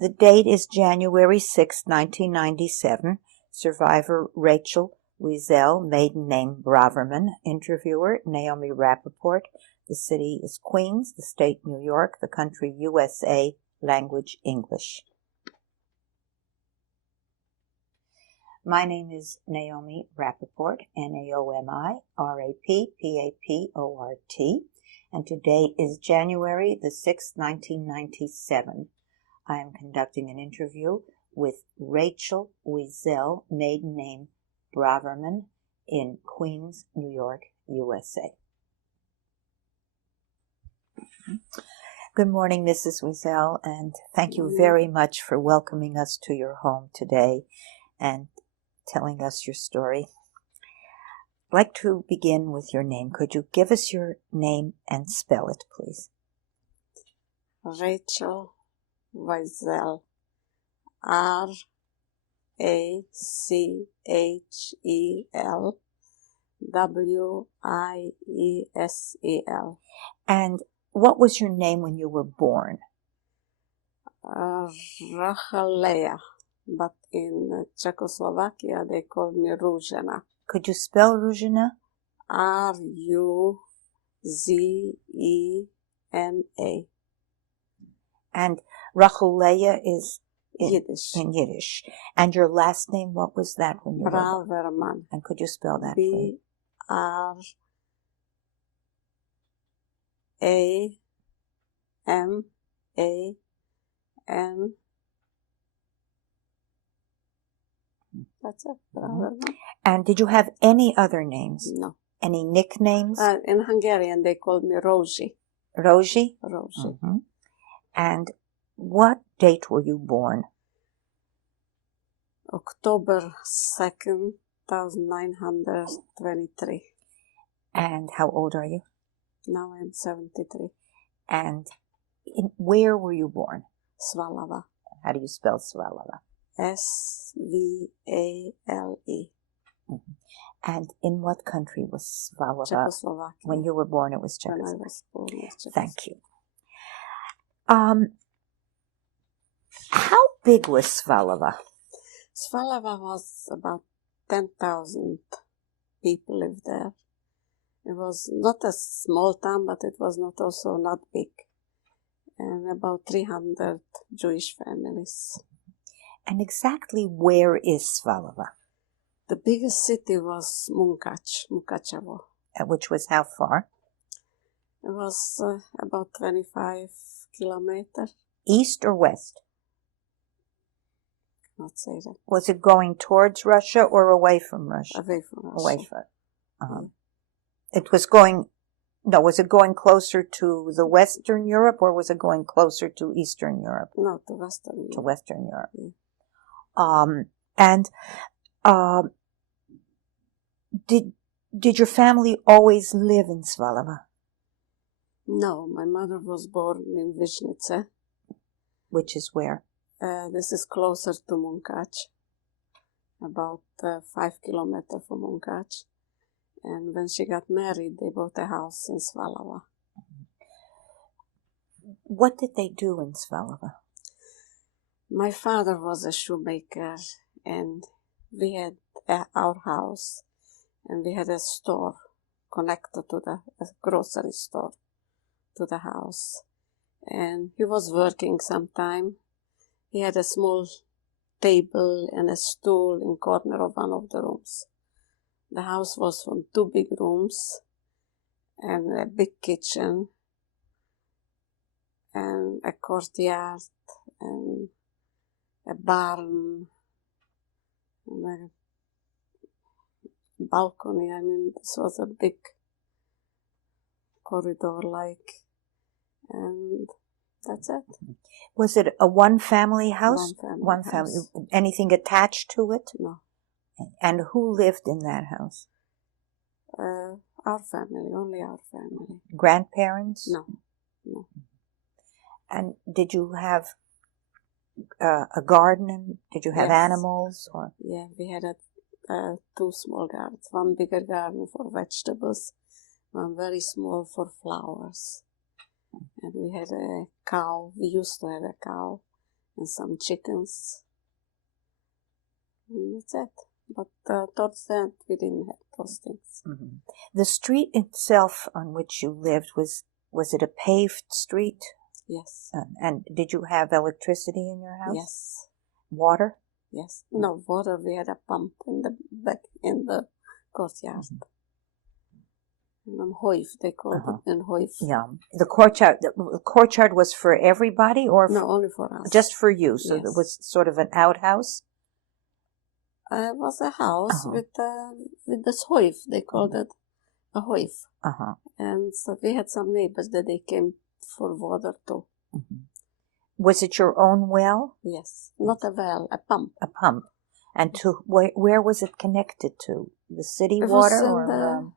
The date is January 6, 1997. Survivor Rachel Wiesel, maiden name Braverman. Interviewer Naomi Rappaport. The city is Queens, the state New York, the country USA, language English. My name is Naomi Rappaport, Naomi Rappaport, and today is January the 6th, 1997. I am conducting an interview with Rachel Wiesel, maiden name Braverman, in Queens, New York, USA. Good morning, Mrs. Wiesel, and thank you very much for welcoming us to your home today and telling us your story. I'd like to begin with your name. Could you give us your name and spell it, please? Rachel Wiesel. Rachel Wiesel. And what was your name when you were born? Rachelea, but in Czechoslovakia they called me Ruzena. Could you spell Ruzena? Ruzena. And Rachelea is Yiddish. In Yiddish. And your last name, what was that when you were born? Braverman. And could you spell that, please? Braman. That's it. Braverman. And did you have any other names? No. Any nicknames? In Hungarian they called me Rozi. Rozi? Rozi. Mm-hmm. And what date were you born? October 2nd, 1923. And how old are you? Now I'm 73. And where were you born? Svalava. How do you spell Svalava? Svale. Mm-hmm. And in what country was Svalava? Czechoslovakia. When you were born, it was Czechoslovakia. When I was born, it was Czechoslovakia. Thank you. How big was Svalava? Svalava was about 10,000 people lived there. It was not a small town, but it was also not big. And about 300 Jewish families. And exactly where is Svalava? The biggest city was Mukachevo. Which was how far? It was about 25 kilometers. East or west? Not say that. Was it going towards Russia or away from Russia? Away from Russia. Away from. It was going. No, was it going closer to the Western Europe or was it going closer to Eastern Europe? No, to Western Europe. To Western Europe. Yeah. Did your family always live in Svalava? No, my mother was born in Vižnice. Which is where? This is closer to Munkac, about 5 kilometers from Munkac. And when she got married, they bought a house in Svalava. What did they do in Svalava? My father was a shoemaker, and we had our house, and we had a store connected to a grocery store to the house. And he was working sometime. He had a small table and a stool in corner of one of the rooms. The house was from 2 big rooms and a big kitchen and a courtyard and a barn and a balcony. I mean, this was a big corridor-like, and that's it. Was it a one-family house? One family house. Anything attached to it? No. And who lived in that house? Our family, only our family. Grandparents? No. And did you have a garden? Did you have animals? Or? Yeah, we had 2 small gardens. One bigger garden for vegetables, one very small for flowers. And we had a cow. We used to have a cow. and some chickens. And that's it. But towards the end, we didn't have those things. Mm-hmm. The street itself on which you lived, was it a paved street? Yes. And did you have electricity in your house? Yes. Water? Yes. No water. We had a pump in the back in the courtyard. Mm-hmm. And hoif, they called it in hoif. Yeah. The courtyard was for everybody, or no, only for us. Just for you. So yes. It was sort of an outhouse. It was a house with this hoif. They called it a hoif. And so we had some neighbors that they came for water too. Mm-hmm. Was it your own well? Yes, not a well, a pump. A pump. And to where was it connected to? The city it water was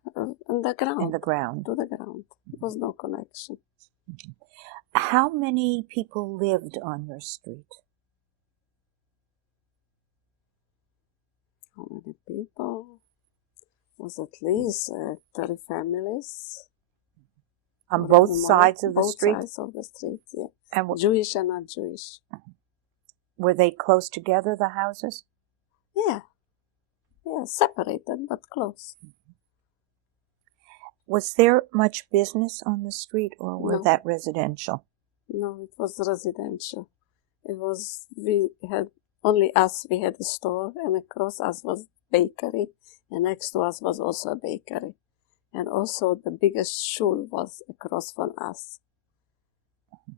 in the ground. In the ground. To the ground. There was no connection. Mm-hmm. How many people lived on your street? How many people? It was at least 30 families. On both sides of the street? Both sides of the street, yeah. And Jewish and not Jewish. Were they close together, the houses? Yeah. Yeah, separated but close. Was there much business on the street, or were that residential? No, it was residential. We had only us, we had a store, and across us was bakery, and next to us was also a bakery. And also the biggest shul was across from us,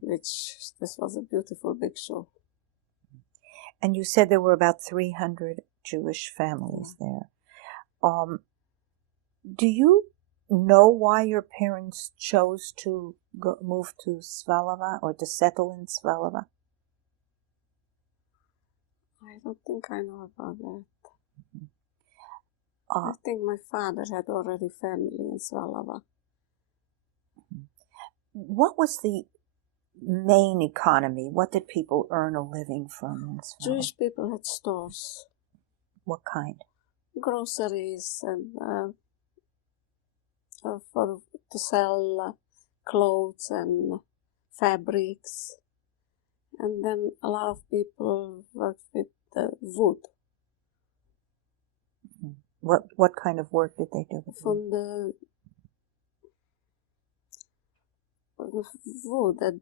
this was a beautiful big shul. And you said there were about 300 Jewish families there. Do you know why your parents chose to move to Svalava or to settle in Svalava? I don't think I know about that. I think my father had already family in Svalava. What was the main economy? What did people earn a living from in Svalava? Jewish people had stores. What kind? Groceries and to sell clothes and fabrics. And then a lot of people worked with wood. What kind of work did they do? From the wood that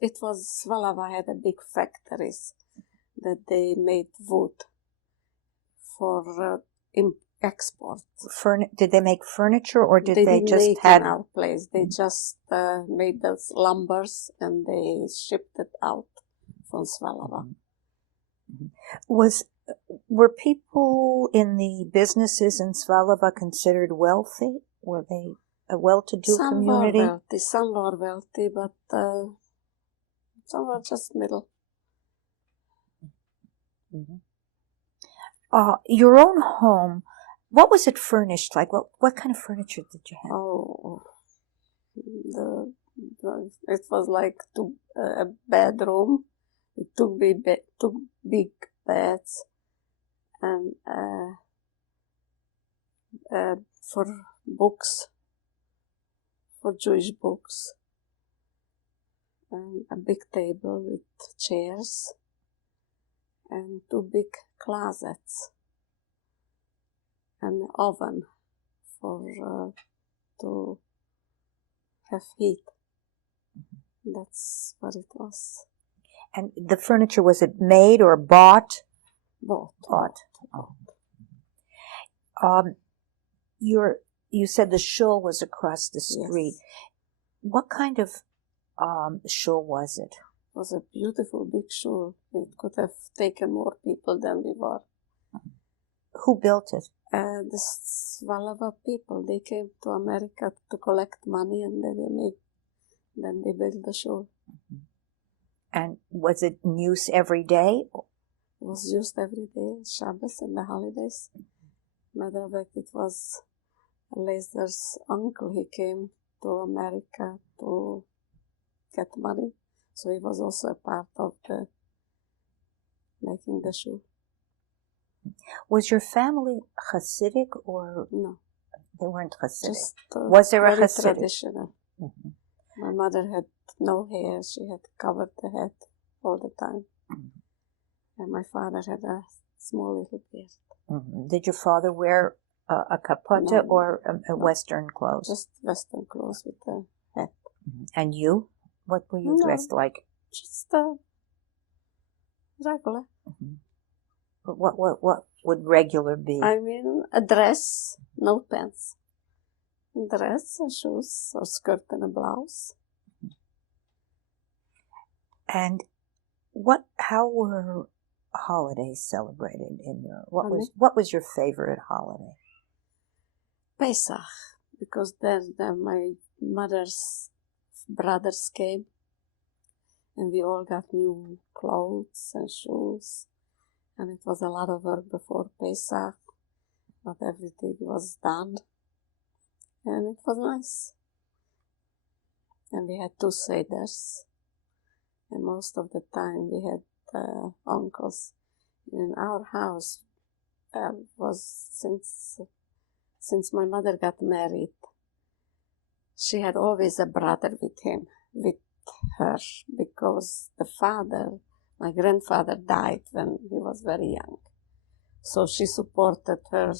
it was Svalava had a big factories that they made wood for export. Did they make furniture, or did they didn't just make had in our place? They just made those lumbers and they shipped it out from Svalava. Were people in the businesses in Svalava considered wealthy? Were they a well-to-do community? Some were wealthy, but some were just middle. Your own home, what was it furnished like? What kind of furniture did you have? Oh, it was like a bedroom. It took big beds, and for books, for Jewish books, and a big table with chairs, and 2 big closets, and an oven to have heat. That's what it was. And the furniture, was it made or bought? Bought. You said the shul was across the street. Yes. What kind of shul was it? It was a beautiful big shul. It could have taken more people than we were. Who built it? The Svalava people. They came to America to collect money, and then they built the shul. And was it in use every day? It was used every day, Shabbos and the holidays. Matter of fact, it was Lazar's uncle. He came to America to get money, so he was also a part of the making the shul. Was your family Hasidic or no? They weren't Hasidic. Just, was there a very Hasidic? Traditional. My mother had no hair; she had covered the head all the time. And my father had a small little beard. Did your father wear a capote or a Western clothes? Just Western clothes with a hat. And you? What were you dressed like? Just regular. But what would regular be? I mean, a dress, no pants. Dress and shoes, or skirt and a blouse. And how were holidays celebrated in your? What was your favorite holiday? Pesach, because then my mother's brothers came, and we all got new clothes and shoes, and it was a lot of work before Pesach, but everything was done, and it was nice. And we had 2 seders, and most of the time we had uncles. In our house was since my mother got married, she had always a brother with her, because the father, my grandfather, died when he was very young. So she supported her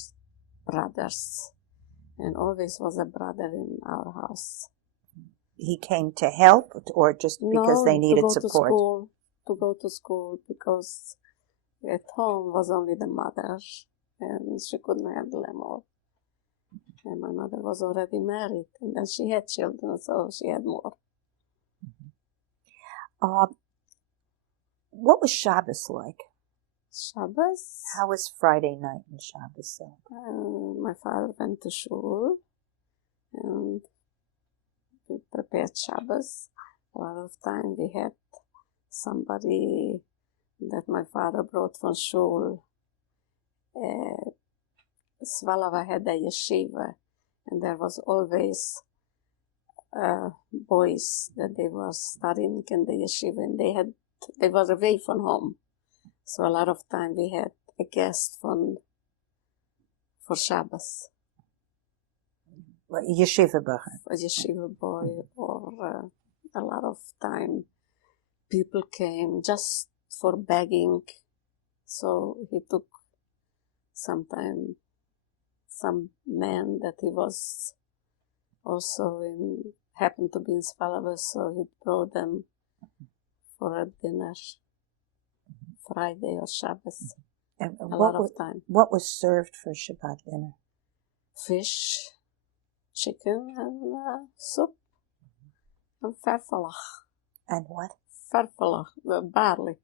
brothers, and always was a brother in our house. He came to help, or just because they needed support? To go to school, because at home was only the mother, and she couldn't handle them all. And my mother was already married, and then she had children, so she had more. What was Shabbos like? Shabbos? How was Friday night in Shabbos? My father went to shul, and we prepared Shabbos. A lot of time we had somebody that my father brought from shul. Svalava had a yeshiva, and there was always boys that they were studying in the yeshiva, and they were away from home. So a lot of time we had a guest for Shabbos. Yeshiva boy. A yeshiva boy, or a lot of time people came just for begging. So he took some man that he was also happened to be in Svalava, so he brought them for a dinner, Friday or Shabbos. And a lot of time. What was served for Shabbat dinner? Fish, chicken, and soup, and farfalach. And what? Farfalach, the barley.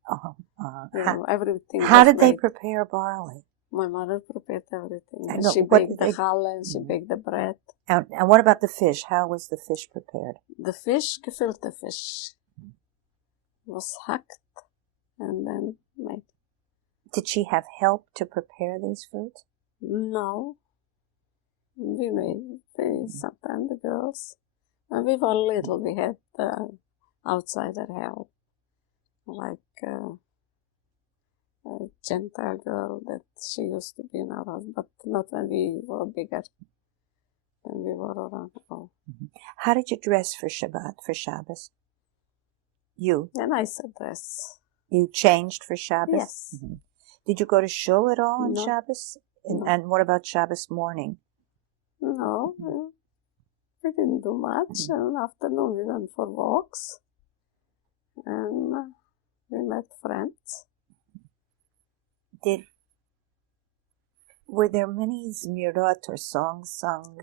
Everything. How did they prepare barley? My mother prepared everything. And she baked the challah, and she baked the bread. And what about the fish? How was the fish prepared? The fish, gefilte fish, was hacked and then made. Did she have help to prepare these foods? No. We made sometimes the girls. When we were little, we had outsider help, like a Gentile girl that she used to be in our house, but not when we were bigger, when we were around. How did you dress for Shabbat, for Shabbos? You? A nice dress. You changed for Shabbos? Yes. Mm-hmm. Did you go to shul at all on No. Shabbos? No. And what about Shabbos morning? No, we didn't do much. Mm-hmm. In the afternoon we went for walks, and we met friends. Were there many zmirot or songs sung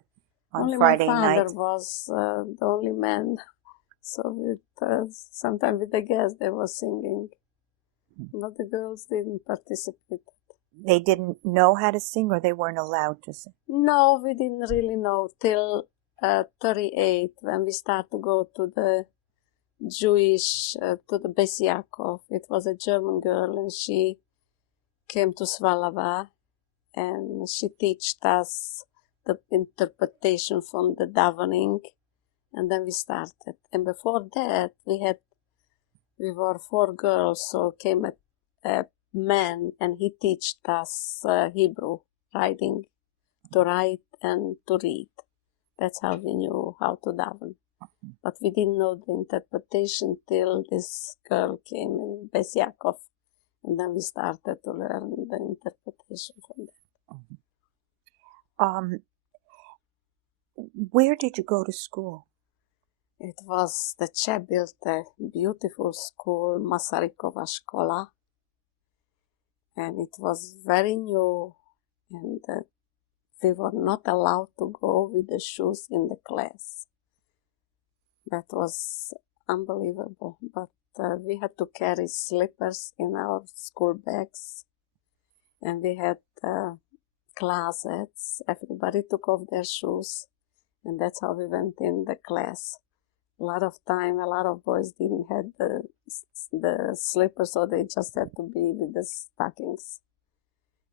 on only Friday night? My father was the only man, so sometimes with the guests they were singing, but the girls didn't participate. They didn't know how to sing, or they weren't allowed to sing? No, we didn't really know till 38, when we started to go to the Jewish, to the Beis Yaakov. It was a German girl, and she came to Svalava, and she taught us the interpretation from the davening, and then we started. And before that, we were 4 girls, so came a man, and he taught us Hebrew, to write and to read. That's how we knew how to daven. But we didn't know the interpretation till this girl came in, Besiakov, and then we started to learn the interpretation from that. Where did you go to school? It was, the Czech built a beautiful school, Masarykova Škola, and it was very new, and we were not allowed to go with the shoes in the class. That was unbelievable, but we had to carry slippers in our school bags, and we had closets. Everybody took off their shoes, and that's how we went in the class. A lot of time, a lot of boys didn't have the slippers, so they just had to be with the stockings.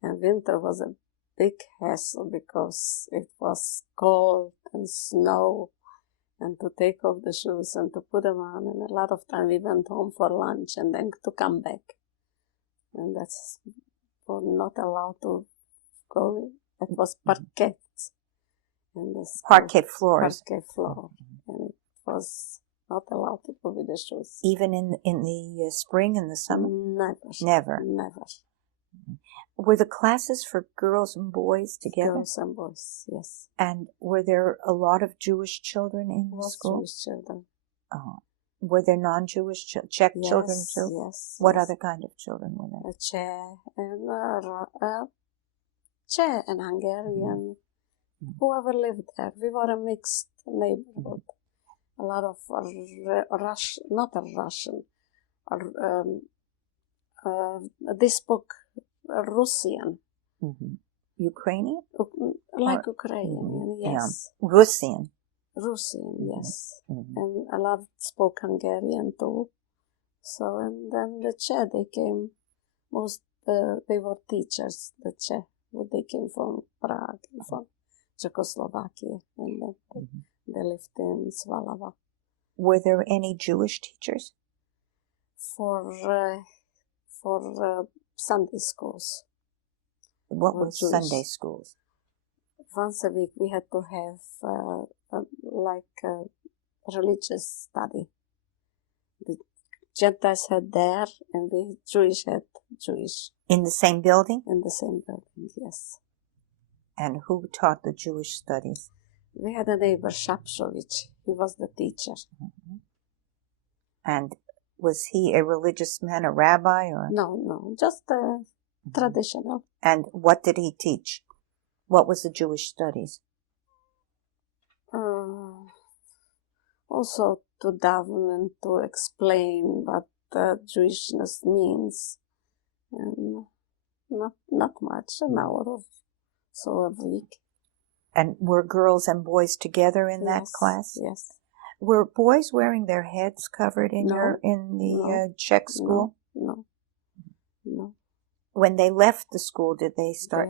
And winter was a big hassle because it was cold and snow, and to take off the shoes and to put them on. And a lot of time we went home for lunch and then to come back. And that's, we're not allowed to go. It was parquet. In the school. Parquet floors. Parquet floor. And it was not allowed to go with the shoes. Even in the spring and the summer? Never. Never. Were the classes for girls and boys together? Girls and boys, yes. And were there a lot of Jewish children in the school? Jewish children. Were there non-Jewish Czech children too? Yes. What other kind of children were there? Czech and Hungarian. Whoever lived there. We were a mixed neighborhood. A lot of Russian, not a Russian, they spoke Russian. Ukrainian? Like Ukrainian, yes. Yeah. Russian, yes. And a lot spoke Hungarian too. So, and then the Czech, they came, they were teachers, the Czech. They came from Prague, from Czechoslovakia, and then they lived in Svalava. Were there any Jewish teachers? For Sunday schools. What were Sunday schools? Once a week we had to have religious study. The Gentiles had there, and we Jewish had Jewish. In the same building? In the same building, yes. And who taught the Jewish studies? We had a neighbor, Shapshovich. He was the teacher. And was he a religious man, a rabbi, or? No, just traditional. And what did he teach? What was the Jewish studies? Also to daven and to explain what Jewishness means. And not much, an hour or so a week. And were girls and boys together in that class? Yes. Were boys wearing their heads covered in the Czech school? No. When they left the school, did they start?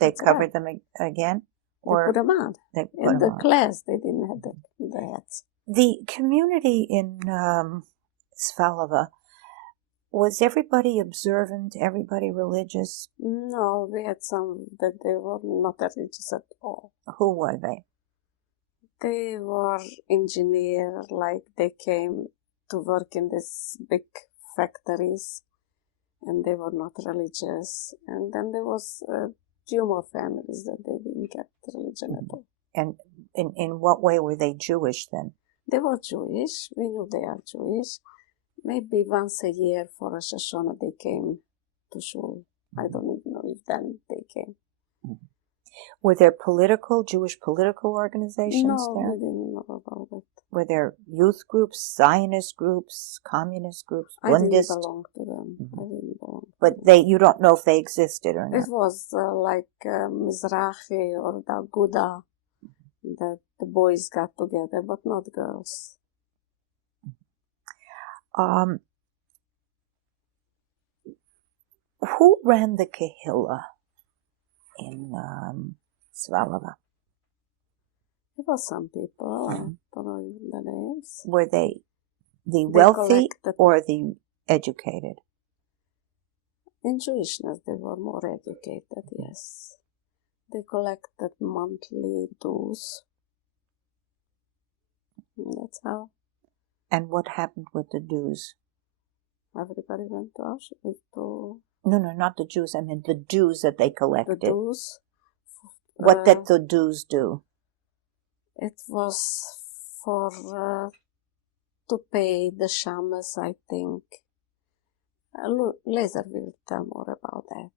They covered them again, or they put them on? In the class, they didn't have the hats. The community in Svalava, was everybody observant? Everybody religious? No, we had some that they were not religious at all. Who were they? They were engineers, like they came to work in these big factories, and they were not religious. And then there was a few more families that they didn't get religion at all. And in what way were they Jewish then? They were Jewish. We knew they are Jewish. Maybe once a year for Rosh Hashanah they came to shul. I don't even know if then they came. Were there Jewish political organizations there? No, we didn't know about it. Were there youth groups, Zionist groups, communist groups, I didn't Bundist? belong to them. I didn't belong. But you don't know if they existed or not? It was like Mizrahi or the Aguda, that the boys got together, but not girls. Who ran the Kehillah in Svalava? There were some people, I don't know even the names. Were they the wealthy or the educated? In Jewishness, they were more educated, yes. They collected monthly dues. And that's how And what happened with the Jews? everybody went to Auschwitz, to No, not the Jews. I mean the dues that they the collected. dues. What did the dues do? It was for to pay the shamans, I think. Laser will tell more about that.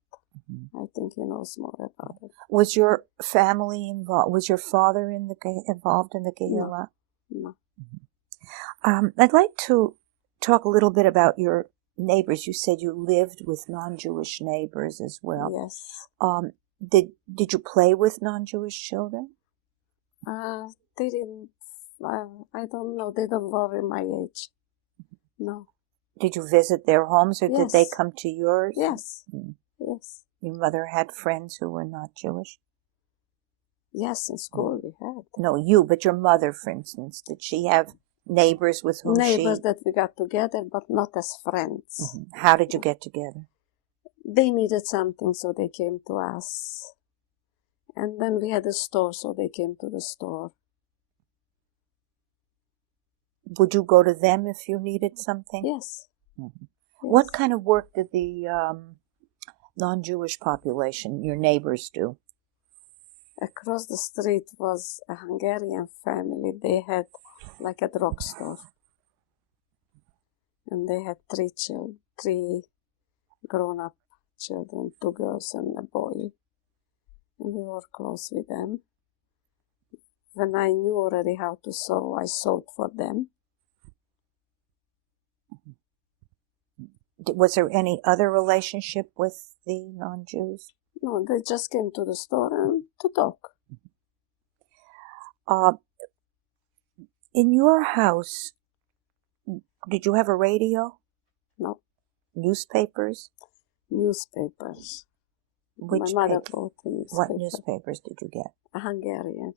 I think he knows more about it. Was your family involved? Was your father involved in the Gehilah? No. I'd like to talk a little bit about your neighbors. You said you lived with non-Jewish neighbors as well. Yes. Did you play with non-Jewish children? They didn't. I don't know. They don't worry my age. No. Did you visit their homes, or Yes. did they come to yours? Yes. Yes. Your mother had friends who were not Jewish? Yes, in school we had. No, you, but your mother, for instance. Did she have neighbors with whom Neighbors that we got together, but not as friends. How did you get together? They needed something, so they came to us. And then we had a store, so they came to the store. Would you go to them if you needed something? Yes. Yes. Yes. What kind of work did the non-Jewish population, your neighbors, do? Across the street was a Hungarian family. They had like a drugstore. And they had three grown-up children, 2 girls and a boy. And we were close with them. When I knew already how to sew, I sewed for them. Was there any other relationship with the non-Jews? No, they just came to the store and to talk. In your house, did you have a radio? No. Newspapers? Newspapers. Which My mother paper? bought a newspaper. What newspapers did you get? A Hungarian.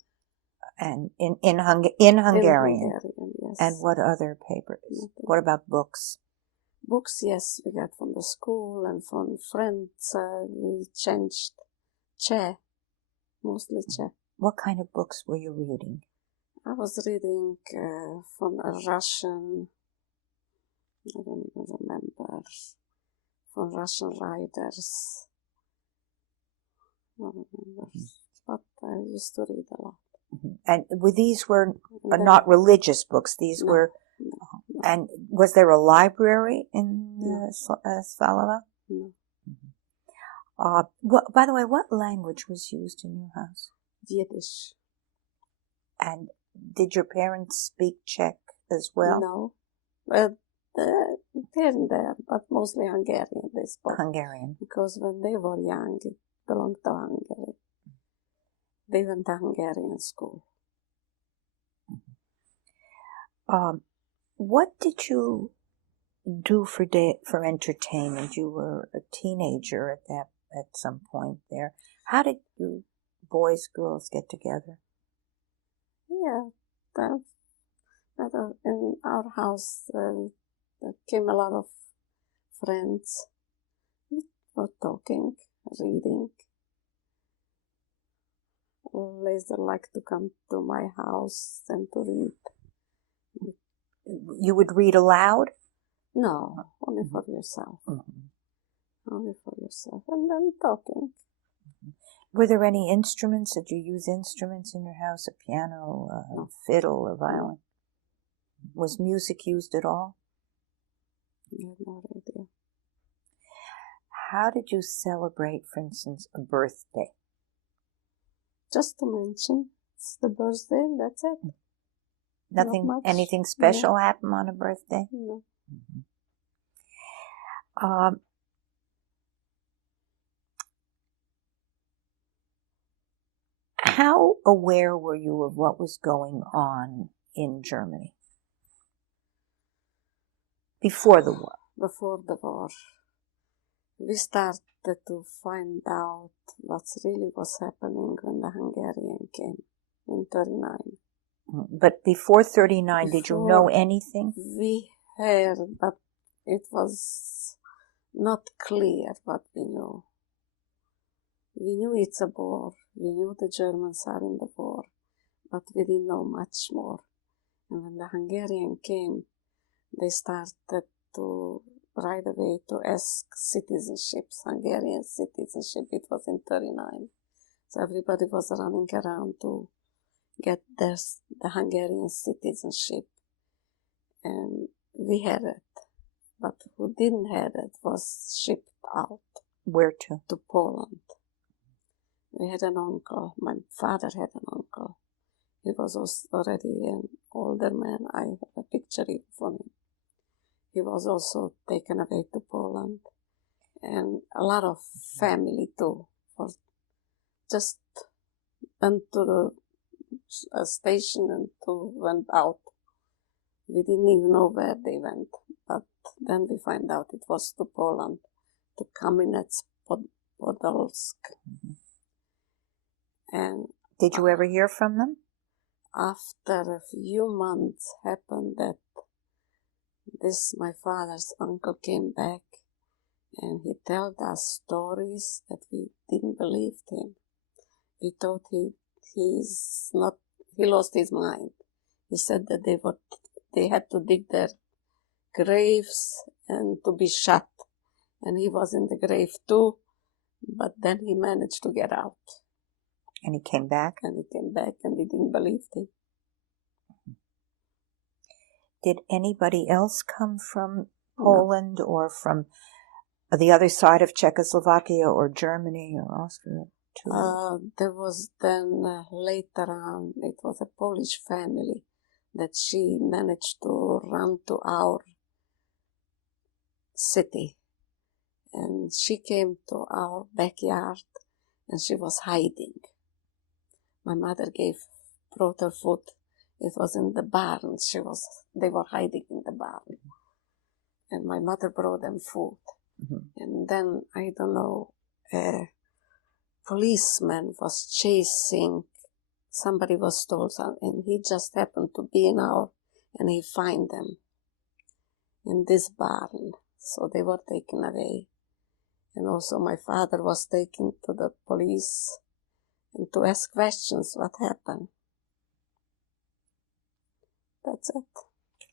And in Hungarian? In Hungarian, yes. And what other papers? Nothing. What about books? Books, yes, we got from the school and from friends. We changed Czech, mostly Czech. What kind of books were you reading? I was reading from a Russian, I don't even remember, from Russian writers. I don't remember, but I used to read a lot. And these were And not religious books. These No, were. no. And was there a library in Svalava? No. By the way, what language was used in your house? Yiddish. And did your parents speak Czech as well? No. Well, here and there, but mostly Hungarian they spoke. Hungarian. Because when they were young, it belonged to Hungary. They went to Hungarian school. What did you do for entertainment? You were a teenager at some point there. How did you boys, girls get together? Yeah, in our house there came a lot of friends. We were talking, reading. Laser liked to come to my house and to read. You would read aloud? No, only for yourself. Only for yourself. And then talking. Were there any instruments? Did you use instruments in your house? A piano, a fiddle, a violin? Was music used at all? I have no idea. How did you celebrate, for instance, a birthday? Just to mention, it's the birthday, that's it. Nothing, Not much. anything special happen on a birthday? No. How aware were you of what was going on in Germany before the war? Before the war, we started to find out what really was happening when the Hungarian came in 39. But before 39, did you know anything? We heard, but it was not clear what we knew. We knew it's a war. We knew the Germans are in the war, but we didn't know much more. And when the Hungarian came, they started to right away to ask citizenships, Hungarian citizenship. It was in 39. So everybody was running around to get the Hungarian citizenship. And we had it. But who didn't have it was shipped out. Where to? To Poland. We had an uncle. My father had an uncle. He was already an older man. I have a picture of him. He was also taken away to Poland. And a lot of family too. For just went to the station and went out. We didn't even know where they went. But then we find out it was to Poland, to Kamenets-Podolsk. Mm-hmm. And did you ever hear from them? After a few months happened that my father's uncle came back and he told us stories that we didn't believe him. We thought he lost his mind. He said that they had to dig their graves and to be shot. And he was in the grave too, but then he managed to get out. And he came back? And he came back and we didn't believe him. Did anybody else come from Poland or from the other side of Czechoslovakia or Germany or Austria? There was then later on, it was a Polish family that she managed to run to our city. And she came to our backyard and she was hiding. My mother brought her food. It was in the barn. They were hiding in the barn. And my mother brought them food. Mm-hmm. And then, I don't know, a policeman was chasing, somebody was stole something, and he just happened to be and he find them in this barn. So they were taken away. And also my father was taken to the police and to ask questions what happened. That's it.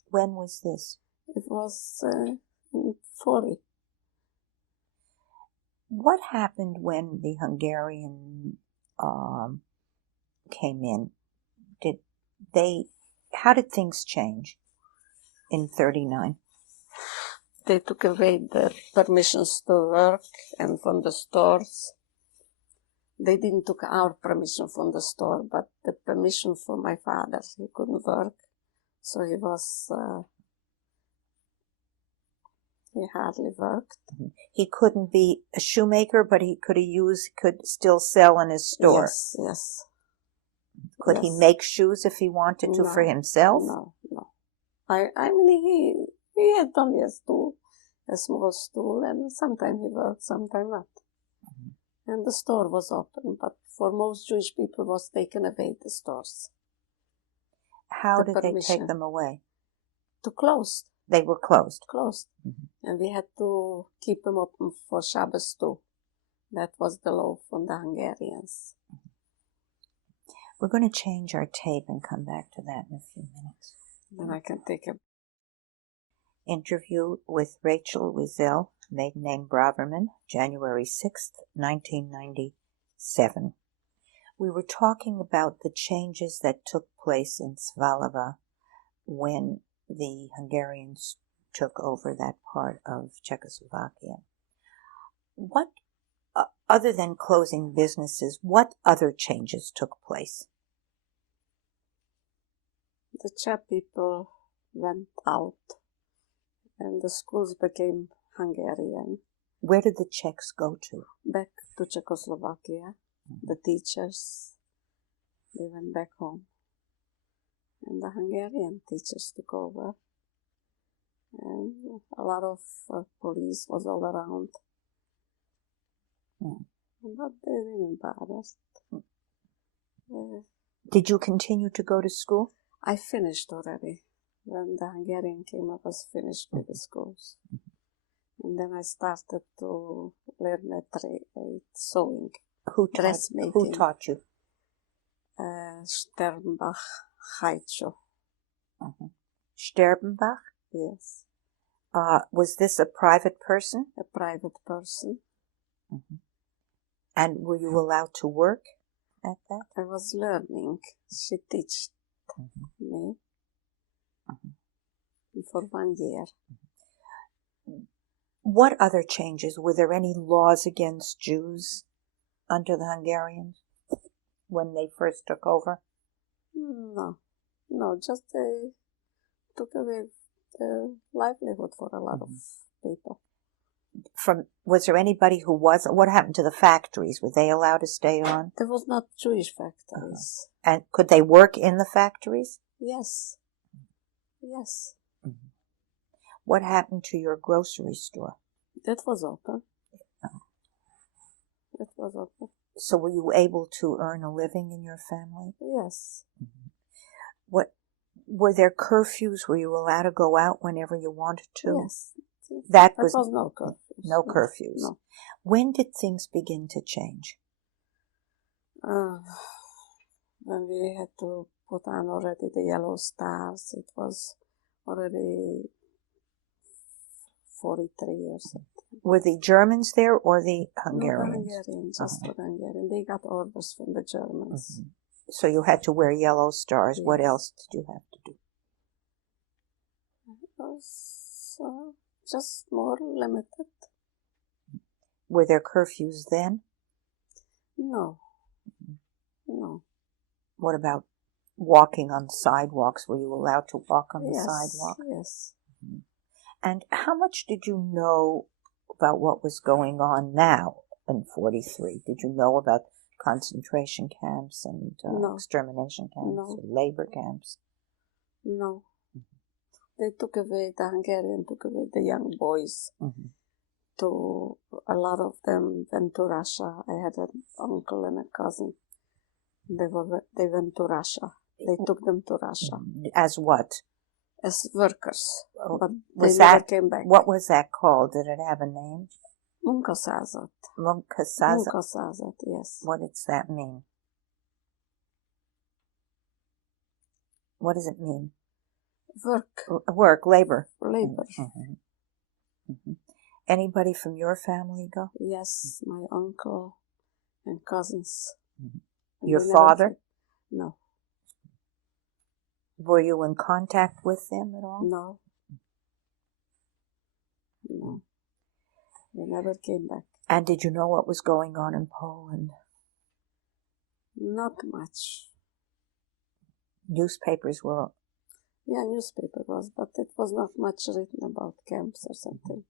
When was this? It was in 40. What happened when the Hungarian came in? How did things change in 39? They took away the permissions to work and from the stores. They didn't took our permission from the store, but the permission for my father. He couldn't work, so he hardly worked. He couldn't be a shoemaker, but he could still sell in his store. Yes. Could he make shoes if he wanted to for himself? No. I mean, he had only a small stool, and sometimes he worked, sometimes not. Mm-hmm. And the store was open, but for most Jewish people was taken away the stores. How did they take them away? To closed. They were closed. Closed. Mm-hmm. And we had to keep them open for Shabbos too. That was the law from the Hungarians. We're going to change our tape and come back to that in a few minutes. Then I can take a interview with Rachel Wiesel, maiden name Braverman, January 6th, 1997. We were talking about the changes that took place in Svalava when the Hungarians took over that part of Czechoslovakia. What, other than closing businesses, what other changes took place? The Czech people went out and the schools became Hungarian. Where did the Czechs go to? Back to Czechoslovakia. Mm-hmm. The teachers, they went back home. And the Hungarian teachers took over. And a lot of police was all around. Mm. But they didn't bother. Did you continue to go to school? I finished already. When the Hungarian came, I was finished with the schools. And then I started to learn a trade, sewing. Who taught you? Sternbach Haicho. Sterbenbach? Yes. Was this a private person? A private person. And were you allowed to work at that? I was learning. She taught me for 1 year. What other changes? Were there any laws against Jews under the Hungarians when they first took over? No, just they took away the livelihood for a lot of people. Was there anybody who wasn't? What happened to the factories? Were they allowed to stay on? There was not Jewish factories. And could they work in the factories? Yes. Yes. What happened to your grocery store? That was open. It was open. So were you able to earn a living in your family? Yes. Were there curfews? Were you allowed to go out whenever you wanted to? Yes. That was was no curfews. No curfews. No. When did things begin to change? When we had to put on already the yellow stars, it was already 43 years. Were the Germans there or the Hungarians? Hungarians? No, the Hungarians, just the Hungarians. They got orders from the Germans. So you had to wear yellow stars. Yes. What else did you have to do? It was just more limited. Were there curfews then? No. No. What about walking on sidewalks? Were you allowed to walk on the sidewalk? Yes. And how much did you know about what was going on now in 43? Did you know about concentration camps and No. extermination camps No. or labor camps? No. They took away, the Hungarian took away the young boys. To a lot of them went to Russia. I had an uncle and a cousin. They went to Russia. They took them to Russia. As what? As workers. But Was they never that, came back. what was that called? Did it have a name? Munkaszázat. Munkaszázat? Yes. What does that mean? What does it mean? Work. Labor. Labor. Anybody from your family go? Yes, my uncle and cousins. Your father? No. Were you in contact with them at all? No. No. They never came back. And did you know what was going on in Poland? Not much. Newspapers were... Yeah, newspaper was, but it was not much written about camps or something.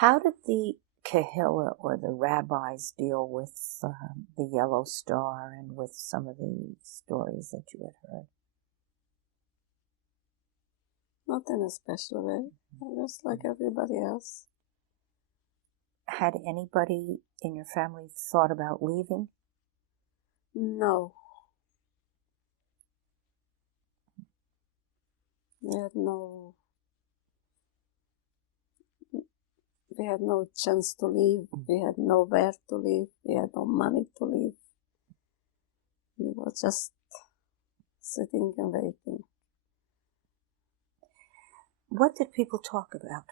How did the Kahilla or the rabbis deal with the Yellow Star and with some of the stories that you had heard? Not in a special way, just like everybody else. Had anybody in your family thought about leaving? No. We had no chance to leave. We had nowhere to live. We had no money to live. We were just sitting and waiting. What did people talk about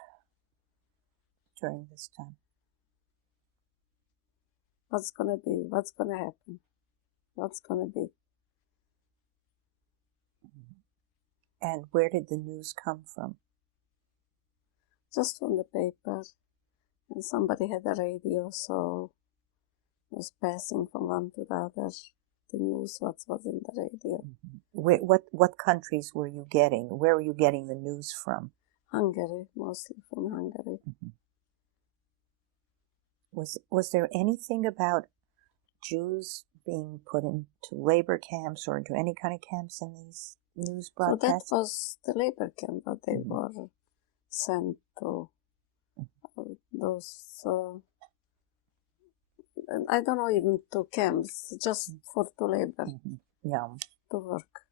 during this time? What's going to be? What's going to happen? What's going to be? And where did the news come from? Just from the paper. And somebody had a radio, so it was passing from one to the other. The news, what was in the radio. What countries were you getting? Where were you getting the news from? Hungary, mostly from Hungary. Was there anything about Jews being put into labor camps or into any kind of camps in these news broadcasts? So that was the labor camp, but they were sent to those, I don't know, even to camps, just to labor, to work.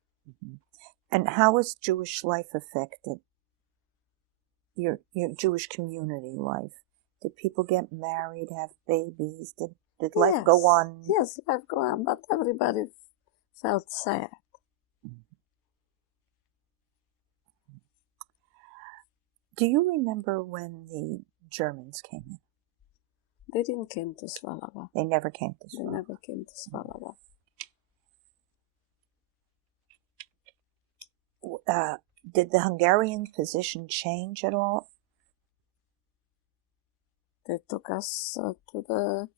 And how was Jewish life affected? Your Jewish community life? Did people get married, have babies? Did life go on? Yes, life go on, but everybody felt sad. Do you remember when the Germans came in? They didn't came to Svalava. They never came to They Svalava. never came to Svalava. Did the Hungarian position change at all? They took us to the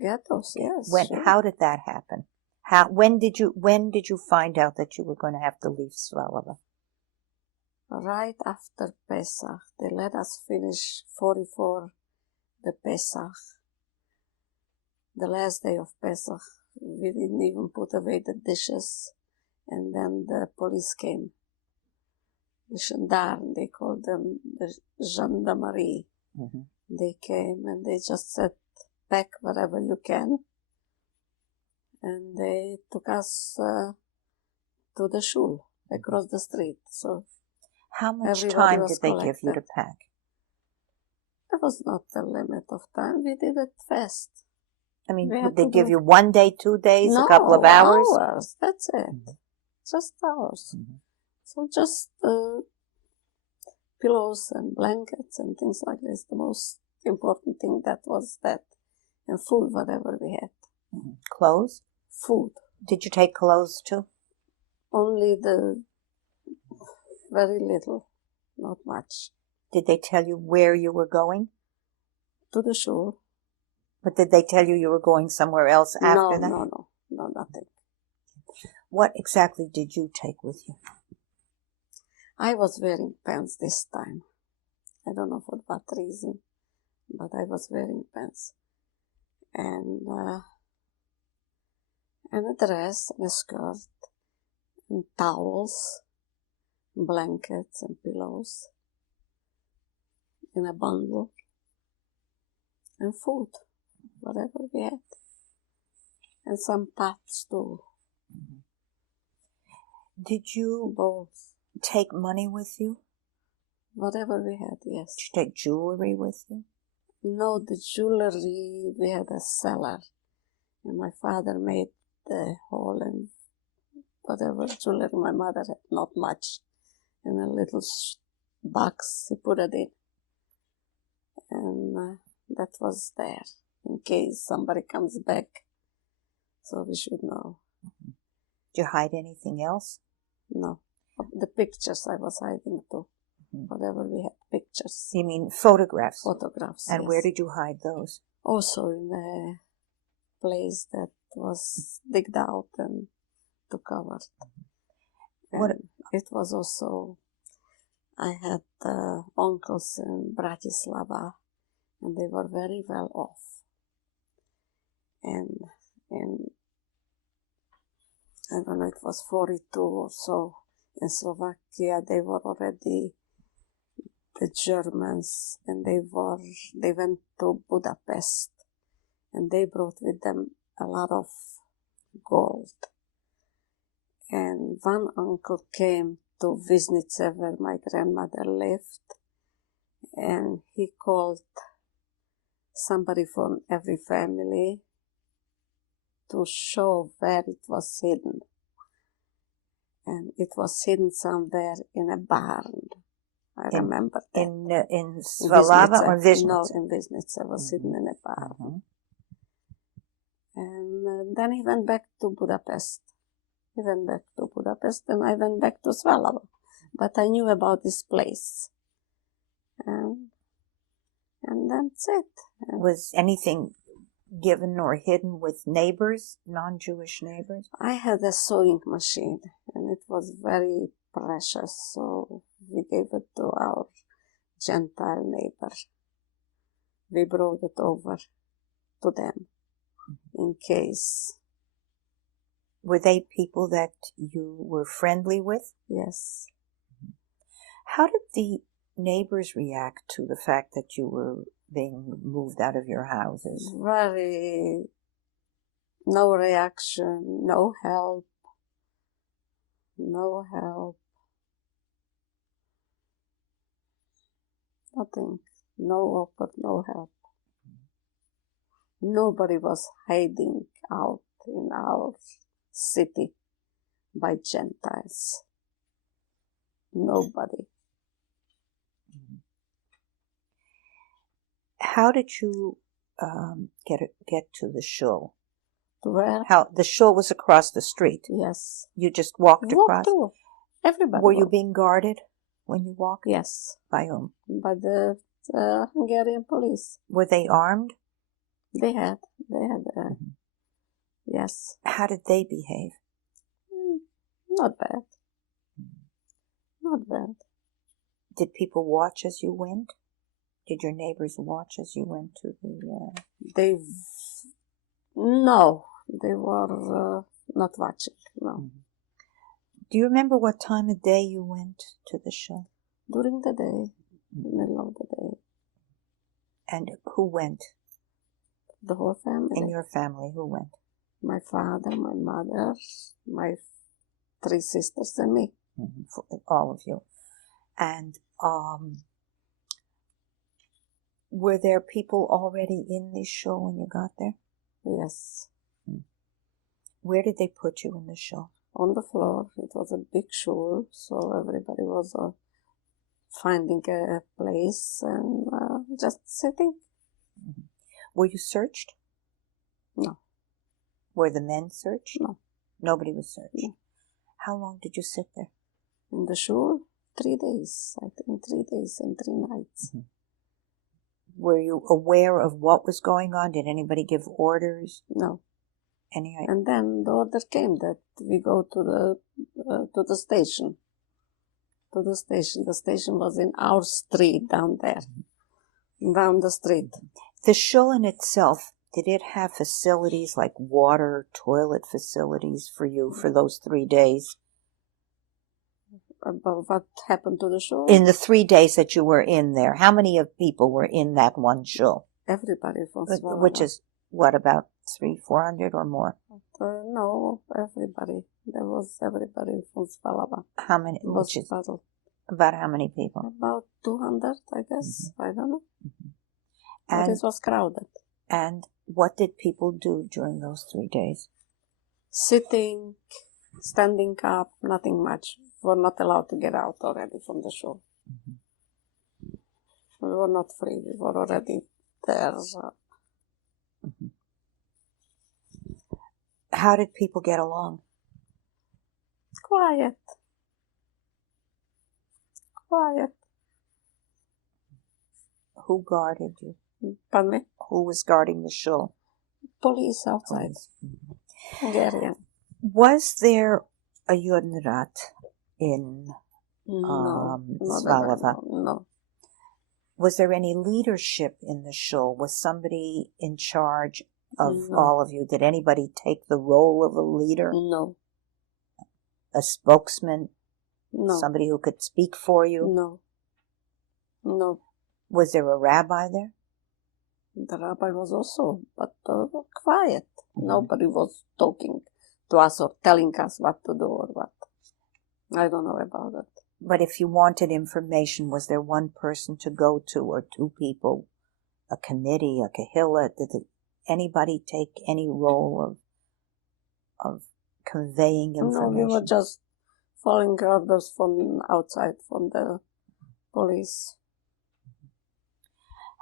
ghettos. Yes. Sure. How did that happen? When did you find out that you were going to have to leave Svalava? Right after Pesach, they let us finish 44 the Pesach. The last day of Pesach, we didn't even put away the dishes, and then the police came. The gendarme, they called them the gendarmerie. Mm-hmm. They came and they just said, pack whatever you can. And they took us to the shul across the street. So how much everybody time was did they collected. give you to pack? There was not a limit of time. We did it fast. I mean, We would had they to give do- you 1 day, 2 days, No, a couple of hours? hours. That's it. Mm-hmm. Just hours. Mm-hmm. So just pillows and blankets and things like this. The most important thing that was that. And food, whatever we had. Mm-hmm. Clothes? Food. Did you take clothes too? Only the very little, not much. Did they tell you where you were going? To the shul. But did they tell you were going somewhere else after that? No, nothing. What exactly did you take with you? I was wearing pants this time. I don't know for what reason, but I was wearing pants. And a dress and a skirt and towels, blankets and pillows in a bundle and food, whatever we had. And some pots too. Did you Both. take money with you? Whatever we had, yes. Did you take jewelry with you? No, the jewelry, we had a cellar. And my father made the hole and whatever jewelry my mother had, not much. In a little box, he put it in. And that was there, in case somebody comes back. So we should know. Did you hide anything else? No. The pictures I was hiding too. Mm-hmm. Whatever we had, pictures. You mean photographs? Photographs, And yes. where did you hide those? Also in a place that was digged out and to cover. And it was also, I had uncles in Bratislava, and they were very well off. And I don't know, it was 42 or so. In Slovakia, they were already the Germans, and they went to Budapest, and they brought with them a lot of gold. And one uncle came to Wiesel, where my grandmother lived, and he called somebody from every family to show where it was hidden. And it was hidden somewhere in a barn. I remember that. In Svalava or Wiesel? No, in Wiesel. It was hidden in a barn. And then he went back to Budapest. He went back to Budapest, and I went back to Svalava. But I knew about this place. And that's it. Was anything given or hidden with neighbors, non-Jewish neighbors? I had a sewing machine, and it was very precious, so we gave it to our Gentile neighbor. We brought it over to them in case. Were they people that you were friendly with? Yes. How did the neighbors react to the fact that you were being moved out of your houses? No reaction, no help. Nothing. No offer, no help. Nobody was hiding out in our city by Gentiles. Nobody. How did you get to the shul? To where? How the shul was across the street. Yes. You just walked Walk across. through. Everybody. Were you walked. being guarded when you walked? Yes. By whom? By the Hungarian police. Were they armed? They had. Yes. How did they behave? Not bad. Not bad. Did people watch as you went? Did your neighbors watch as you went to the... No, they were not watching, no. Do you remember what time of day you went to the show? During the day, in the middle of the day. And who went? The whole family. In your family, who went? My father, my mother, my 3 sisters and me. For all of you. And were there people already in the show when you got there? Yes. Where did they put you in the show? On the floor. It was a big shul, so everybody was finding a place and just sitting. Were you searched? No. Were the men searched? No. Nobody was searched? No. How long did you sit there? In the shul? 3 days. I think 3 days and 3 nights. Were you aware of what was going on? Did anybody give orders? No. Any? And then the order came that we go to the station. To the station. The station was in our street down there. Down the street. The shul in itself, did it have facilities like water, toilet facilities for you for those 3 days? About what happened to the shul? In the 3 days that you were in there, how many of people were in that one shul? Everybody from Svalbard. Which is, what, about 300-400 or more? No, everybody. There was everybody from Svalbard. How many? Which is, about how many people? About 200, I guess. I don't know. And but it was crowded. And what did people do during those 3 days? Sitting, standing up, nothing much. We were not allowed to get out already from the shul. We were not free. We were already there. How did people get along? Quiet. Quiet. Who guarded you? Pardon me? Who was guarding the shul? Police outside. Hungarian. Was there a Yudnrat in Svalbard? No. Was there any leadership in the shul? Was somebody in charge of all of you? Did anybody take the role of a leader? No. A spokesman? No. Somebody who could speak for you? No. No. Was there a rabbi there? The rabbi was also, but quiet. Nobody was talking to us or telling us what to do or what. I don't know about it. But if you wanted information, was there one person to go to or 2 people? A committee, a kahila? Did anybody take any role of conveying information? No, we were just following orders from outside, from the police.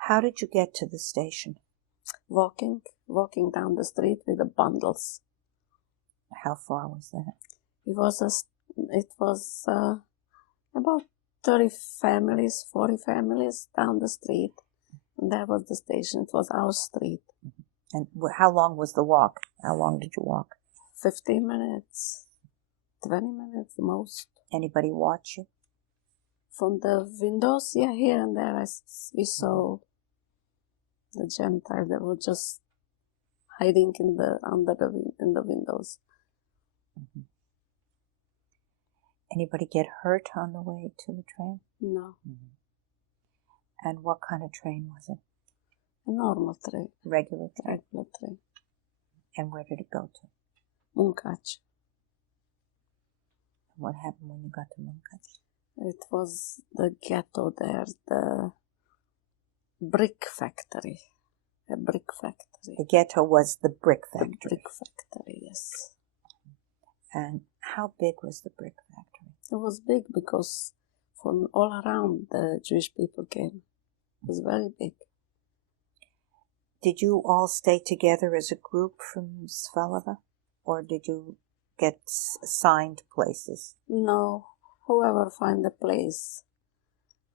How did you get to the station? Walking down the street with the bundles. How far was that? It was about 30 families, 40 families down the street. And that was the station. It was our street. And how long was the walk? How long did you walk? 15 minutes, 20 minutes the most. Anybody watch you? From the windows, yeah, here and there, we saw the Gentiles. They were just hiding in the windows. Anybody get hurt on the way to the train? No. And what kind of train was it? A normal train. Regular train? Regular train. And where did it go to? Munkac. What happened when you got to Munkac? It was the ghetto there, the brick factory. A brick factory. The ghetto was the brick factory? The brick factory, yes. And how big was the brick factory? It was big because from all around the Jewish people came. It was very big. Did you all stay together as a group from Svalava, or did you get assigned places? No, whoever find a place.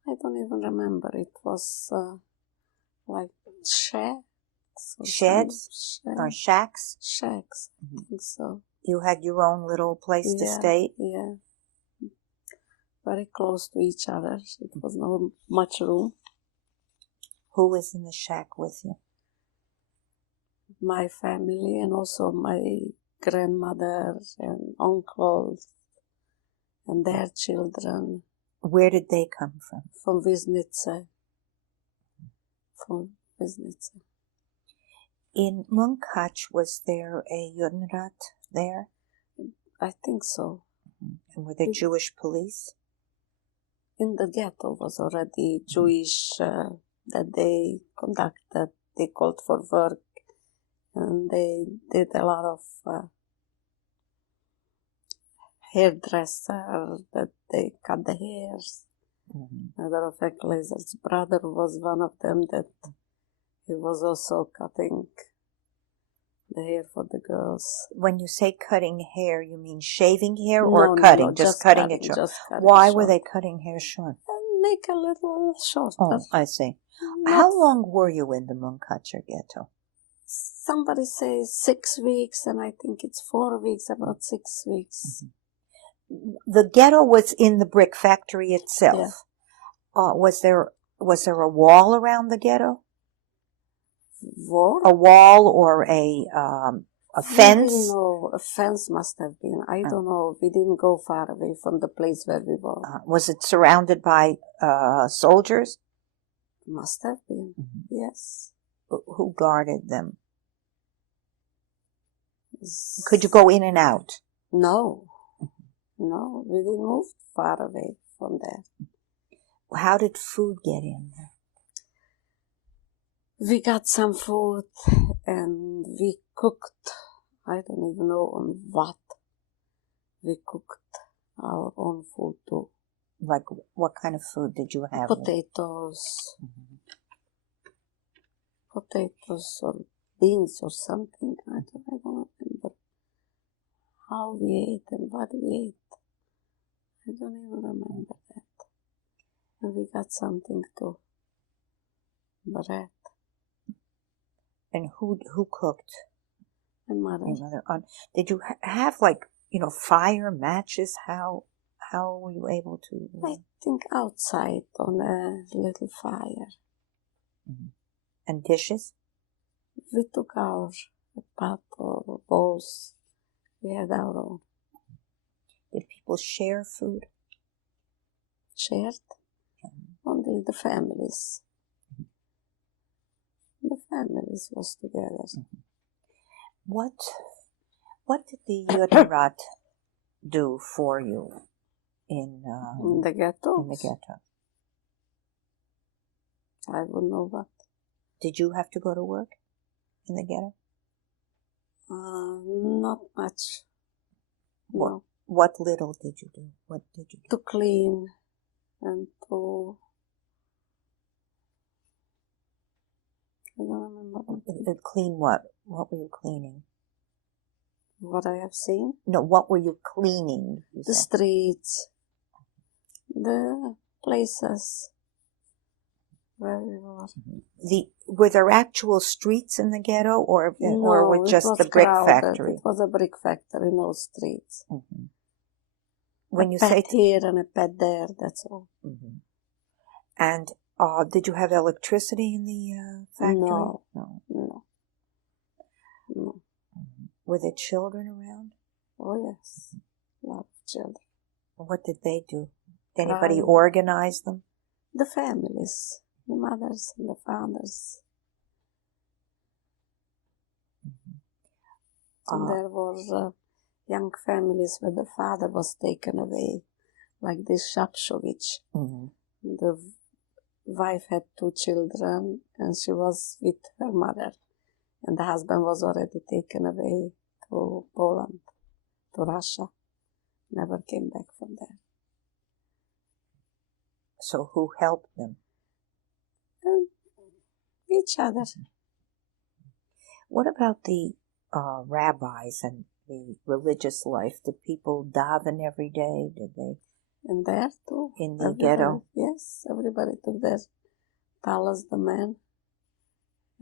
I don't even remember. It was like shacks. Sheds or shacks? Shacks, I think so. You had your own little place to stay? Yeah. Very close to each other. It was not much room. Who was in the shack with you? My family and also my grandmother and uncles and their children. Where did they come from? From Wiesel. From Wiesel. In Munkac, was there a Judenrat there? I think so. And were there Jewish police? In the ghetto was already Jewish that they conducted. They called for work and they did a lot of hairdresser that they cut the hairs. Matter of fact, Lazar's brother was one of them that he was also cutting the hair for the girls. When you say cutting hair, you mean shaving hair or cutting? No, just cutting it short. Why were they cutting hair short? And make a little shorter. Oh, I see. How long wwere you in the Munkacher ghetto? Somebody says 6 weeks, and I think it's 4 weeks, about 6 weeks. The ghetto was in the brick factory itself. Yeah. Was there a wall around the ghetto? Wall? A wall or a fence? No, a fence must have been. I don't know. We didn't go far away from the place where we were. Was it surrounded by soldiers? Must have been, yes. Who guarded them? Could you go in and out? No. No, we didn't move far away from there. How did food get in there? We got some food and we cooked. I don't even know on what. We cooked our own food too. Like what kind of food did you have? Potatoes. Potatoes or beans or something. I don't remember how we ate and what we ate. I don't even remember that. And we got something too. Bread. And who cooked? My mother. Your mother. Did you have fire, matches? How were you able to? I think outside on a little fire. And dishes? We took our pot or bowls. We had our own. Did people share food? Shared? Only the families. The families was together. What did the Judenrat do for you in the ghetto? In the ghetto. I wouldn't know what. Did you have to go to work in the ghetto? Not much. No. What little did you do? What did you do? To clean and to... I don't remember. Clean what? What were you cleaning? What I have seen? No, what were you cleaning? The streets, the places where we were. Were there actual streets in the ghetto, or were just the brick factory? It was a brick factory, no streets. When you say say here and a pet there, that's all. And did you have electricity in the factory? No. Were there children around? Oh yes, a lot of children. What did they do? Did anybody organize them? The families, the mothers and the fathers. And there were young families where the father was taken away, like this Shapshovich. The wife had 2 children and she was with her mother. And the husband was already taken away to Poland, to Russia. Never came back from there. So who helped them? And each other. What about the rabbis and the religious life? Did people daven every day? Did they? And there too. In the Everybody, ghetto? yes, everybody took their talis, the man,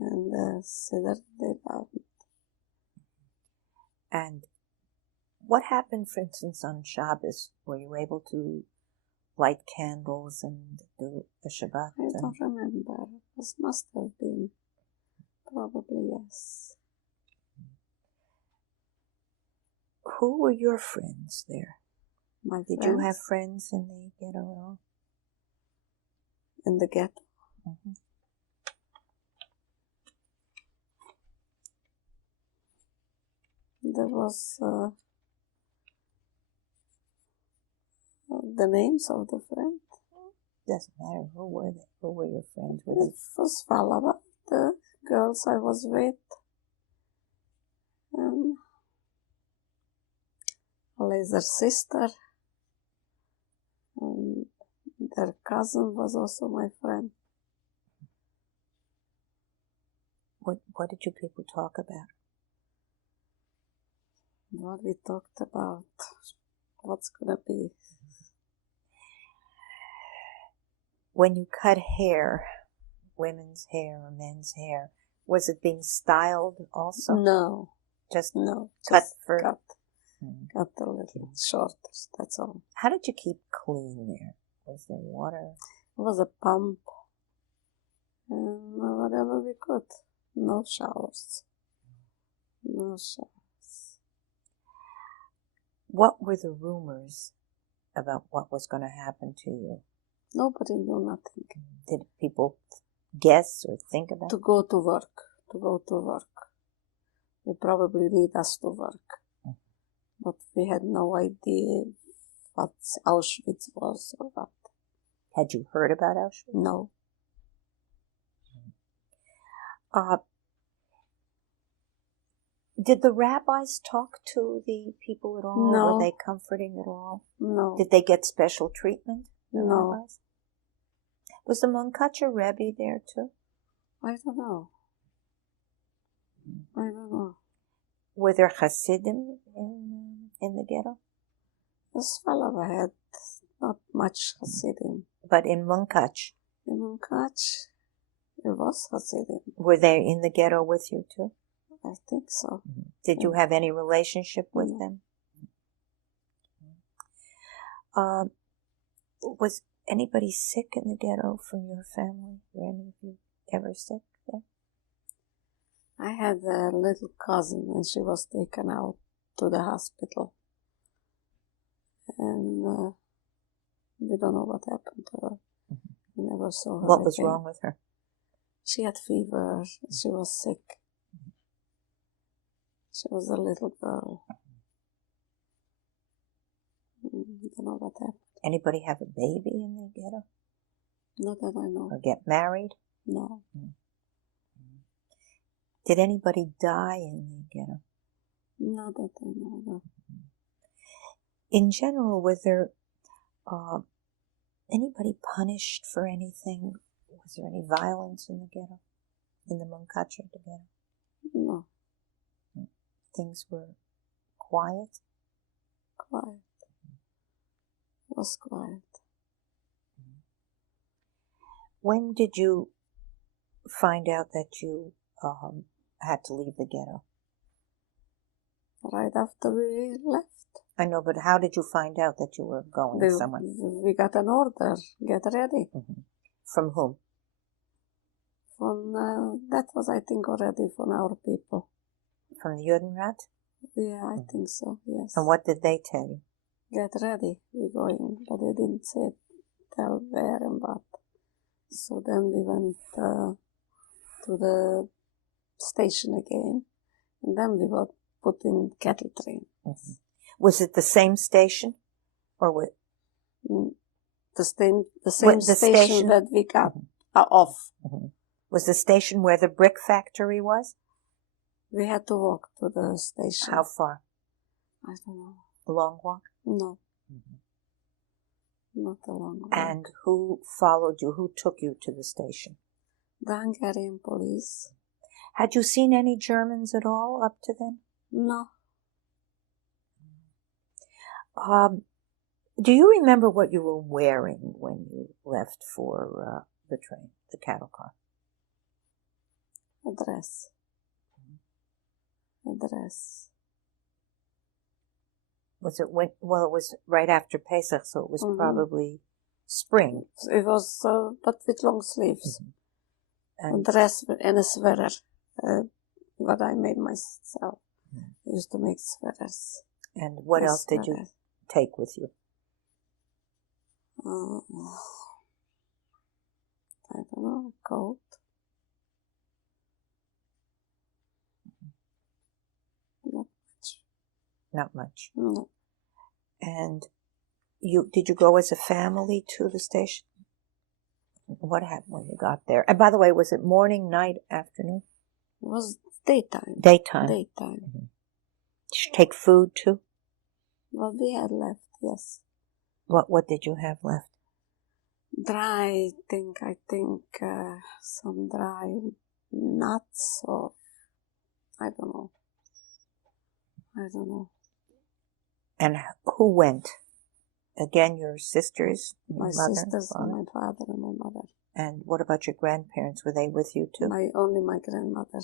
and the siddur they davened. And what happened, for instance, on Shabbos? Were you able to light candles and do the Shabbat? I don't remember. This must have been. Probably yes. Who were your friends there? My Did friends you have friends in the ghetto at all? in the ghetto. Mm-hmm. There was the names of the friends. Doesn't matter. Who were they? Who were your friends? Were It was Falaba, the girls I was with. Lazar's sister. And their cousin was also my friend. What did you people talk about? What we talked about, what's gonna be. When you cut hair, women's hair or men's hair, was it being styled also? No. Just No. cut Just for... cut. Cut a little shorter, that's all. How did you keep clean there? Was there water? It was a pump. And whatever we could. No showers. No showers. What were the rumors about what was going to happen to you? Nobody knew nothing. Did people guess or think about To go to work. To go to work. They probably need us to work. But we had no idea what Auschwitz was or what. Had you heard about Auschwitz? No. Did the rabbis talk to the people at all? No. Were they comforting at all? No. Did they get special treatment? The No. rabbis? Was the Munkacher Rebbe there too? I don't know. I don't know. Were there Hasidim in the ghetto? This fellow had not much Hasidim. But in Munkach? In Munkach, it was Hasidim. Were they in the ghetto with you too? I think so. Did you have any relationship with them? Was anybody sick in the ghetto from your family? Were any of you ever sick there? I had a little cousin and she was taken out to the hospital. And we don't know what happened to her. We never saw her What was again. wrong with her? She had fever. She was sick. She was a little girl. We don't know what happened. Anybody have a baby in the ghetto? Not that I know. Or get married? No. Did anybody die in the ghetto? Not that I know. No. In general, was there anybody punished for anything? Was there any violence in the ghetto? In the Munkacher ghetto? No. Things were quiet? Quiet. It was quiet. When did you find out that you had to leave the ghetto? Right after we left. I know, but how did you find out that you were going somewhere? We got an order. Get ready. From whom? From that was, I think, already from our people. From the Judenrat? Yeah, I think so. Yes. And what did they tell you? Get ready. We're going, but they didn't tell where and what. So then we went to the station again, and then we were put in cattle train. Was it the same station, or what? The same station that we got off. Was the station where the brick factory was? We had to walk to the station. How far? I don't know. A long walk? No. Not a long walk. And who followed you? Who took you to the station? The Hungarian police. Had you seen any Germans at all up to then? No. Do you remember what you were wearing when you left for the train, the cattle car? A dress. A dress. Was it it was right after Pesach, so it was probably spring. It was, but with long sleeves. And a dress and a sweater, what I made myself. I used to make sweaters. And what else did you take with you? I don't know, a coat. Not much. Not much. No. And did you go as a family to the station? What happened when you got there? And by the way, was it morning, night, afternoon? It was daytime. Daytime. Daytime. Did you take food too? Well, we had left, yes. What did you have left? Dry, I think some dry nuts or I don't know. And who went? Again, your sisters, my mother, sisters, father? my father, and my mother. And what about your grandparents? Were they with you too? Only my grandmother.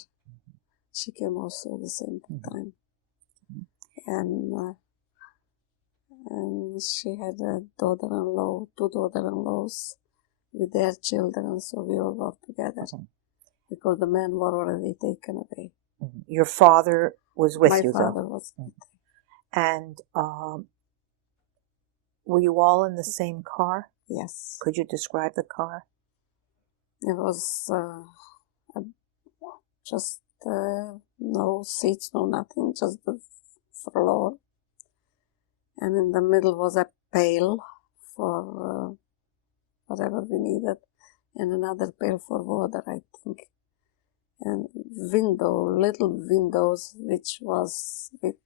She came also at the same time, and she had a daughter-in-law, two daughter-in-laws with their children, so we all worked together because the men were already taken away. Your father was with you, though? My father was. And were you all in the same car? Yes. Could you describe the car? It was just no seats, no nothing, just the floor. And in the middle was a pail for whatever we needed, and another pail for water, I think. And little windows, which was with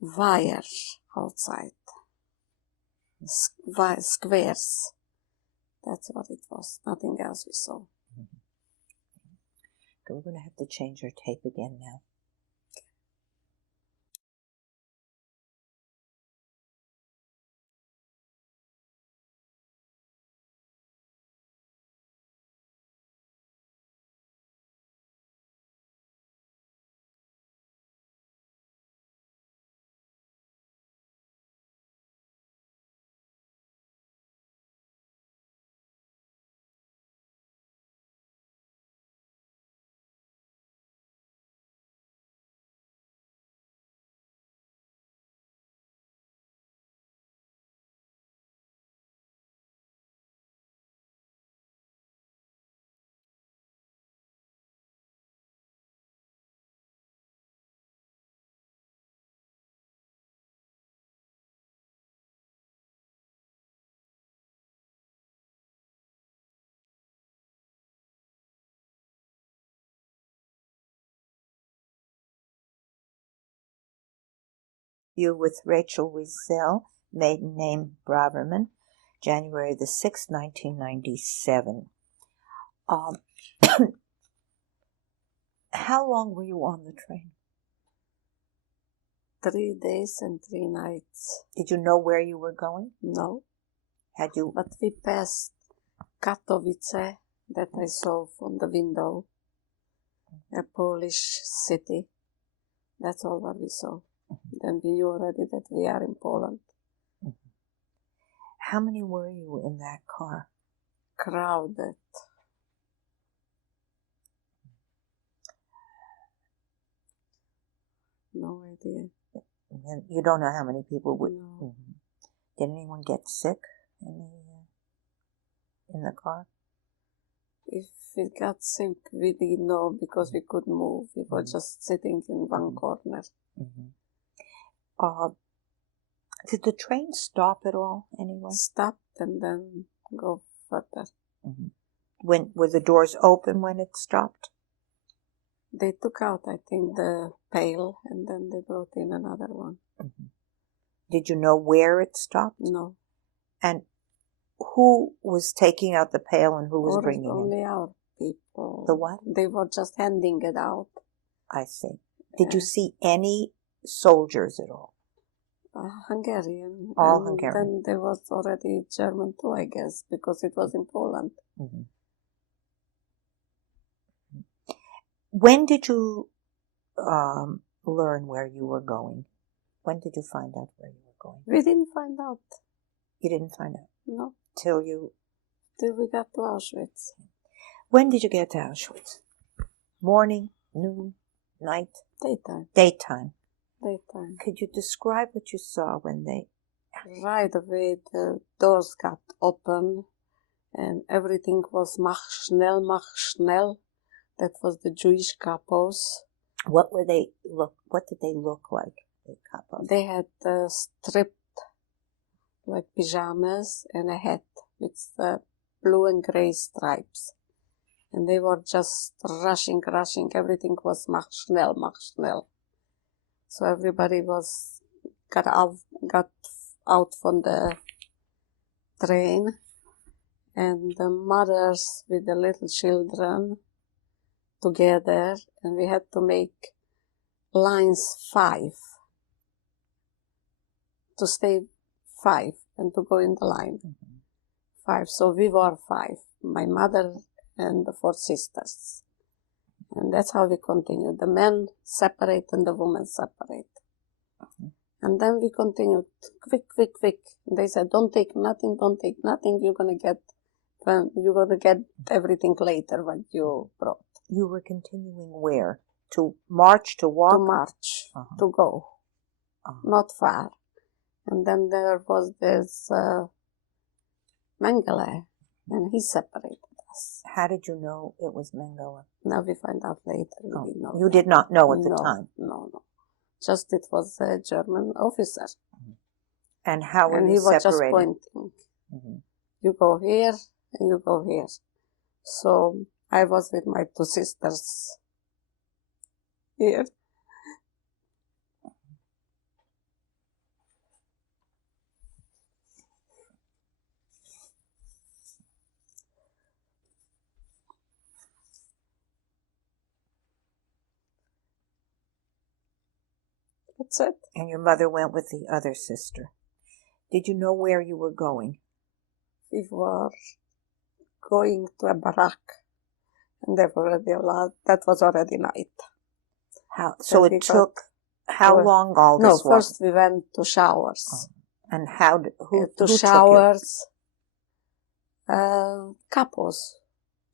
wire outside. Squares. That's what it was. Nothing else we saw. Okay, we're going to have to change our tape again now. You with Rachel Wiesel, maiden name Braverman, January the 6th, 1997. How long were you on the train? 3 days and 3 nights. Did you know where you were going? No. Had you? But we passed Katowice, that I saw from the window, a Polish city. That's all what we saw. Then we knew already that we are in Poland. How many were you in that car? Crowded. No idea. And you don't know how many people would. No. Did anyone get sick in the car? If we got sick, we didn't know because we couldn't move. We were just sitting in one corner. Did the train stop at all anywhere? Stopped and then go further. When were the doors open when it stopped? They took out, I think, the pail and then they brought in another one. Did you know where it stopped? No. And who was taking out the pail and who was bringing it? Only our people. The what? They were just handing it out. I see. Did you see any soldiers at all? Hungarian. All and Hungarian. Then there was already German too, I guess, because it was in Poland. Mm-hmm. When did you learn where you were going? When did you find out where you were going? We didn't find out. You didn't find out? No. Till we got to Auschwitz. When did you get to Auschwitz? Morning, noon, night? Daytime. Daytime. Daytime. Could you describe what you saw when they... Right away, the doors got open and everything was mach schnell. That was the Jewish capos. What did they look like, the capos? They had stripped like pajamas and a hat with blue and gray stripes. And they were just rushing. Everything was mach schnell. So everybody got out from the train, and the mothers with the little children together, and we had to make lines 5 to stay 5 and to go in the line. 5. So we were 5, my mother and the 4 sisters. And that's how we continued. The men separate and the women separate. And then we continued, quick. They said, don't take nothing. You're gonna get everything later what you brought. You were continuing where? To march, to walk? To march, to go. Not far. And then there was this Mengele, and he separated us. How did you know it was Mengele? Now we find out later. We didn't know you that. did not know at the time? No. Just it was a German officer. And how were and you he was separated? just pointing. You go here and you go here. So I was with my 2 sisters here. That's it. And your mother went with the other sister. Did you know where you were going? We were going to a barrack, and there were already that was already night. So it took how long all this was? No, first we went to showers. And who showers? Couples,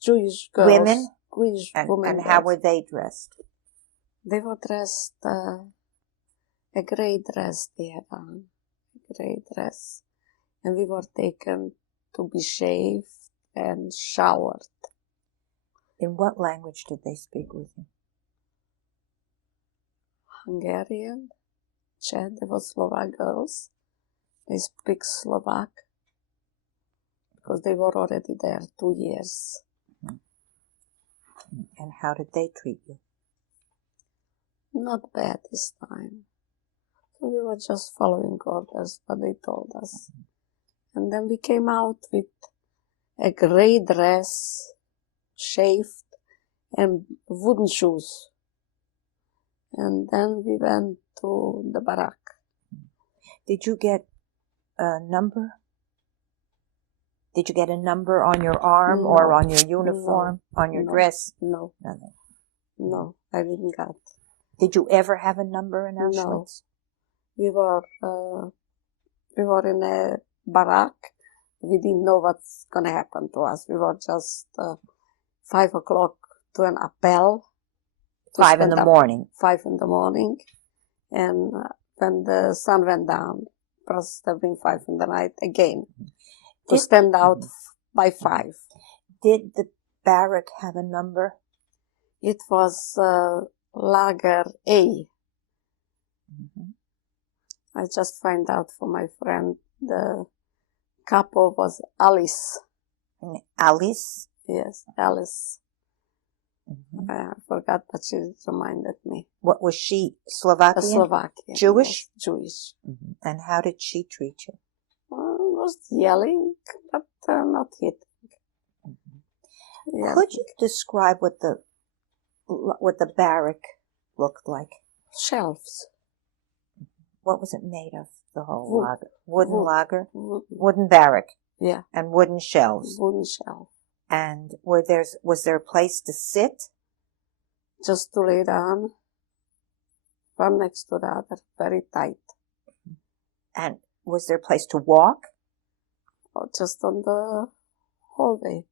Jewish girls. Women? Jewish women. And how were they dressed? They were dressed, a grey dress they had on. A grey dress. And we were taken to be shaved and showered. In what language did they speak with you? Hungarian, Czech, there were Slovak girls. They speak Slovak because they were already there 2 years. And how did they treat you? Not bad this time. So we were just following orders, what they told us. And then we came out with a grey dress, shaved, and wooden shoes. And then we went to the barrack. Did you get a number? Did you get a number on your arm or on your uniform, on your dress? No. Nothing. No, I didn't get. Did you ever have a number in Auschwitz? No. We were in a barrack. We didn't know what's going to happen to us. We were just 5 o'clock to an appel. 5 in the morning. 5 in the morning. And when the sun went down, must have been 5 in the night again. To stand out by 5. Did the barrack have a number? It was Lager A. I just find out from my friend the capo was Alice. Alice? Yes, Alice. I forgot, but she reminded me. What was she? Slovakian? Slovakian. Jewish? Yes, Jewish. And how did she treat you? Was yelling, but not hitting. Yeah. Could you describe what the barrack looked like? Shelves. What was it made of? The whole Wood. lager, wooden Wood. lager, Wood. wooden barrack, Yeah. and wooden shelves. Wooden shelf. And was there a place to sit? Just to lay down. One next to the other. Very tight. And was there a place to walk? Or just on the hallway.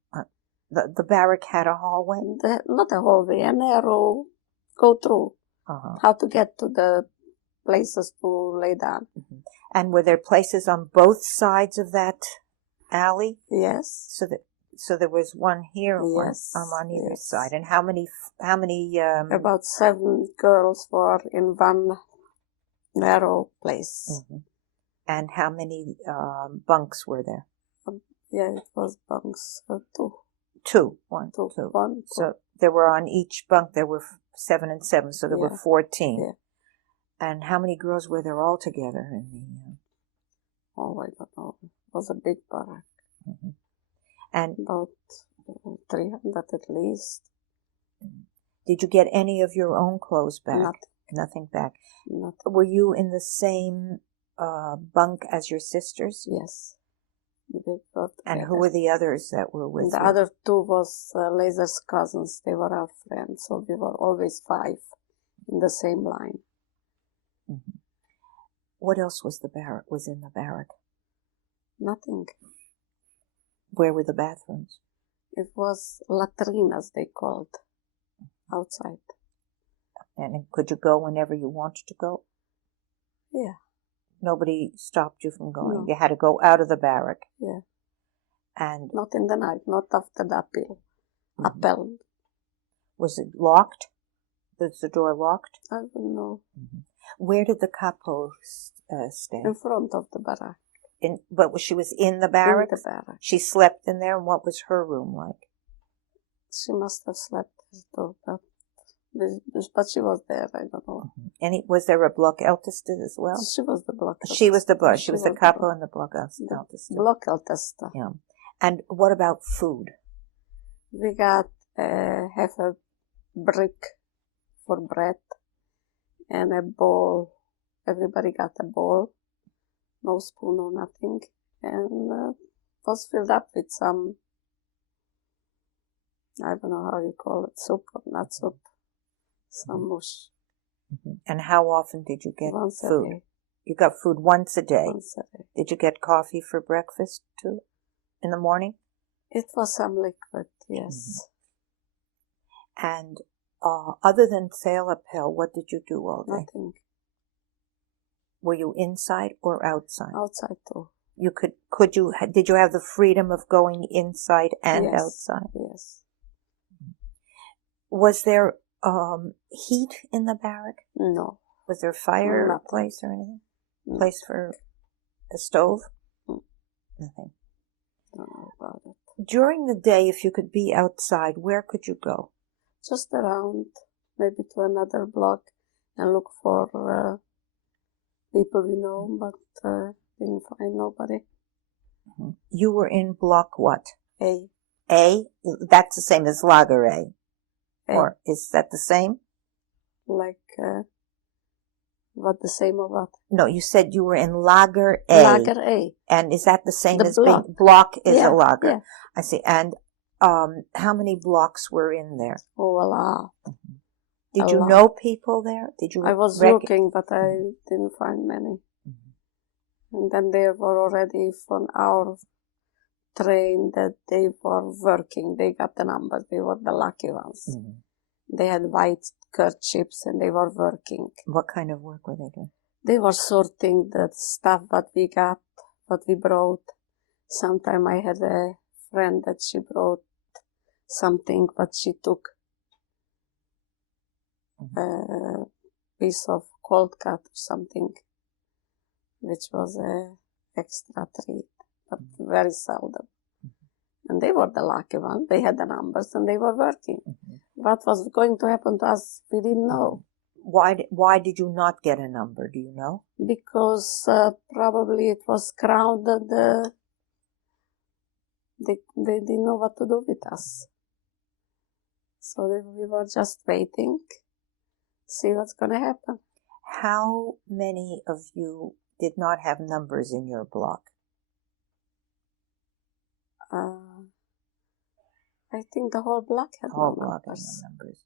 The barrack had a hallway? Not a hallway, a narrow go through. Uh-huh. How to get to the places to lay down. Mm-hmm. And were there places on both sides of that alley? Yes. So there was one here, Yes. one on either Yes. side. And how many? About 7 girls were in one narrow place. Mm-hmm. And how many bunks were there? Yeah, it was bunks. 2. Two. One, Two. two. One, So there were on each bunk, there were 7 and 7, so there were 14. Yeah. And how many girls were there all together in the? Oh, I don't know. It was a big barrack. Mm-hmm. And about 300 at least. Did you get any of your own clothes back? Nothing back. Nothing. Were you in the same bunk as your sisters? Yes. And who were the others that were with you? The other 2 was Laser's cousins. They were our friends, so we were always 5 in the same line. Mm-hmm. What else was in the barrack? Nothing. Where were the bathrooms? It was latrinas, they called, outside. And could you go whenever you wanted to go? Yeah. Nobody stopped you from going? No. You had to go out of the barrack? Yeah. And not in the night, not after the appeal. Mm-hmm. Appel. Was it locked? Was the door locked? I don't know. Mm-hmm. Where did the capo stay? In front of the barrack. But she was in the barrack? In the barrack. She slept in there, and what was her room like? She must have slept there too, but she was there, I don't know. Mm-hmm. Was there a block älteste as well? She was the block älteste. She was the capo and the block älteste. Block älteste. Yeah. And what about food? We got half a brick for bread and a bowl. Everybody got a bowl. No spoon or nothing. And was filled up with some, I don't know how you call it, soup or not soup. Some mush. Mm-hmm. And how often did you get once food? A day. You got food once a day? Once a day. Did you get coffee for breakfast too? In the morning? It was some liquid, yes. Mm-hmm. And other than Seelappel, what did you do all day? Nothing. Were you inside or outside? Outside too. Did you have the freedom of going inside and outside? Yes. Was there heat in the barrack? No. Was there a fireplace or anything? No. Place for a stove? No. Nothing. Don't know about it. During the day, if you could be outside, where could you go? Just around, maybe to another block and look for people we know, but didn't find nobody. Mm-hmm. You were in block what? A. A? That's the same as Lager A. A. Or is that the same? Like, what the same of what? No, you said you were in Lager A. Lager A. And is that the same The as block. block is a lager? Yeah. I see. And how many blocks were in there? Oh, a lot. Mm-hmm. Did A you lot. know people there? Did you? I was looking, but I didn't find many. Mm-hmm. And then they were already from our train that they were working. They got the numbers. They were the lucky ones. Mm-hmm. They had white kerchiefs and they were working. What kind of work were they doing? They were sorting the stuff that we got, what we brought. Sometime I had a friend that she brought something, but she took a piece of cold cut or something, which was a extra treat, but very seldom. And they were the lucky ones. They had the numbers and they were working. Mm-hmm. What was going to happen to us, we didn't know. Why did you not get a number? Do you know? Because probably it was crowded. They didn't know what to do with us. So we were just waiting, see what's going to happen. How many of you did not have numbers in your block? I think the whole block had Whole no block had numbers. no numbers.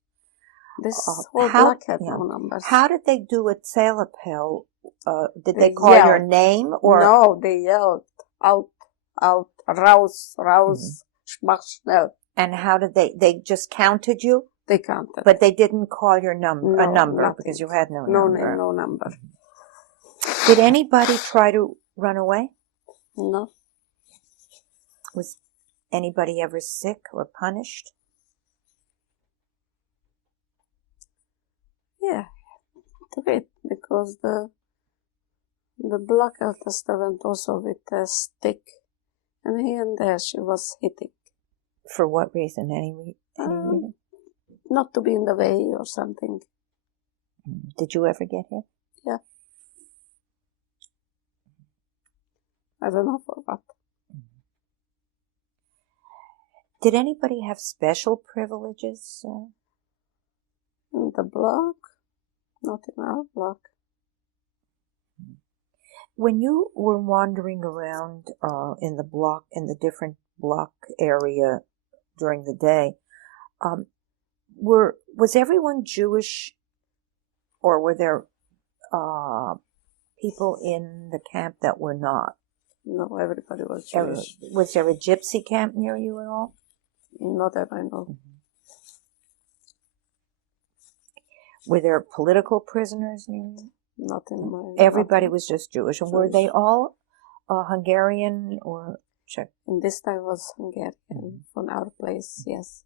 This whole block had yeah. no numbers. How did they do a Zählerpell? Did They they call your yelled. name or No, they yelled out, raus, mach schnell. And how did they just counted you? They counted. But they didn't call your number a number nothing. because you had no No number. name, no number. Did anybody try to run away? No. Was anybody ever sick or punished? Yeah, great, because the black sister went also with a stick, and here and there she was hitting. For what reason? Any reason? Not to be in the way or something. Did you ever get hit? Yeah. I don't know for what. Did anybody have special privileges? In the block? Not in our block. When you were wandering around in the different block area during the day, was everyone Jewish, or were there people in the camp that were not? No, everybody was Jewish. Was there a gypsy camp near you at all? Not that I know. Were there political prisoners near you? Not in my... Everybody was just Jewish. And were they all Hungarian or Czech? And this time was Hungarian from our place, yes.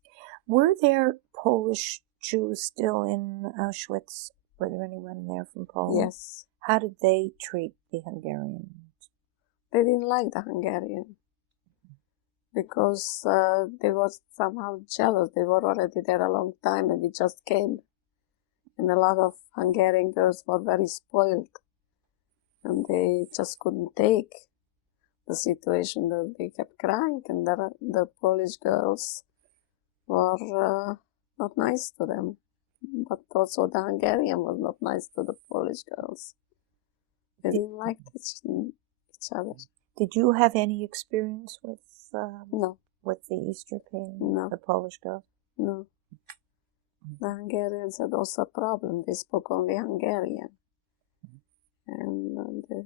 Were there Polish Jews still in Auschwitz? Were there anyone there from Poland? Yes. How did they treat the Hungarians? They didn't like the Hungarian because they were somehow jealous. They were already there a long time and we just came. And a lot of Hungarian girls were very spoiled. And they just couldn't take the situation. They kept crying, and the Polish girls were not nice to them. But also the Hungarian was not nice to the Polish girls. They didn't like each other. Did you have any experience with No. with the East European, No. the Polish girls? No. The Hungarians had also a problem. They spoke only Hungarian. And a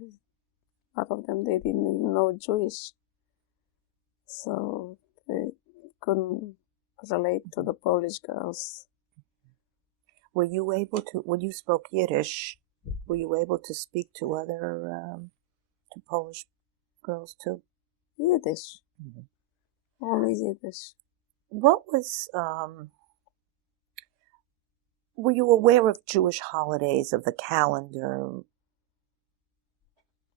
lot of them, they didn't even know Jewish. So they couldn't relate to the Polish girls. Were you able to, when you spoke Yiddish, were you able to speak to other, to Polish girls too? Yiddish. Only Yiddish. What was, were you aware of Jewish holidays, of the calendar?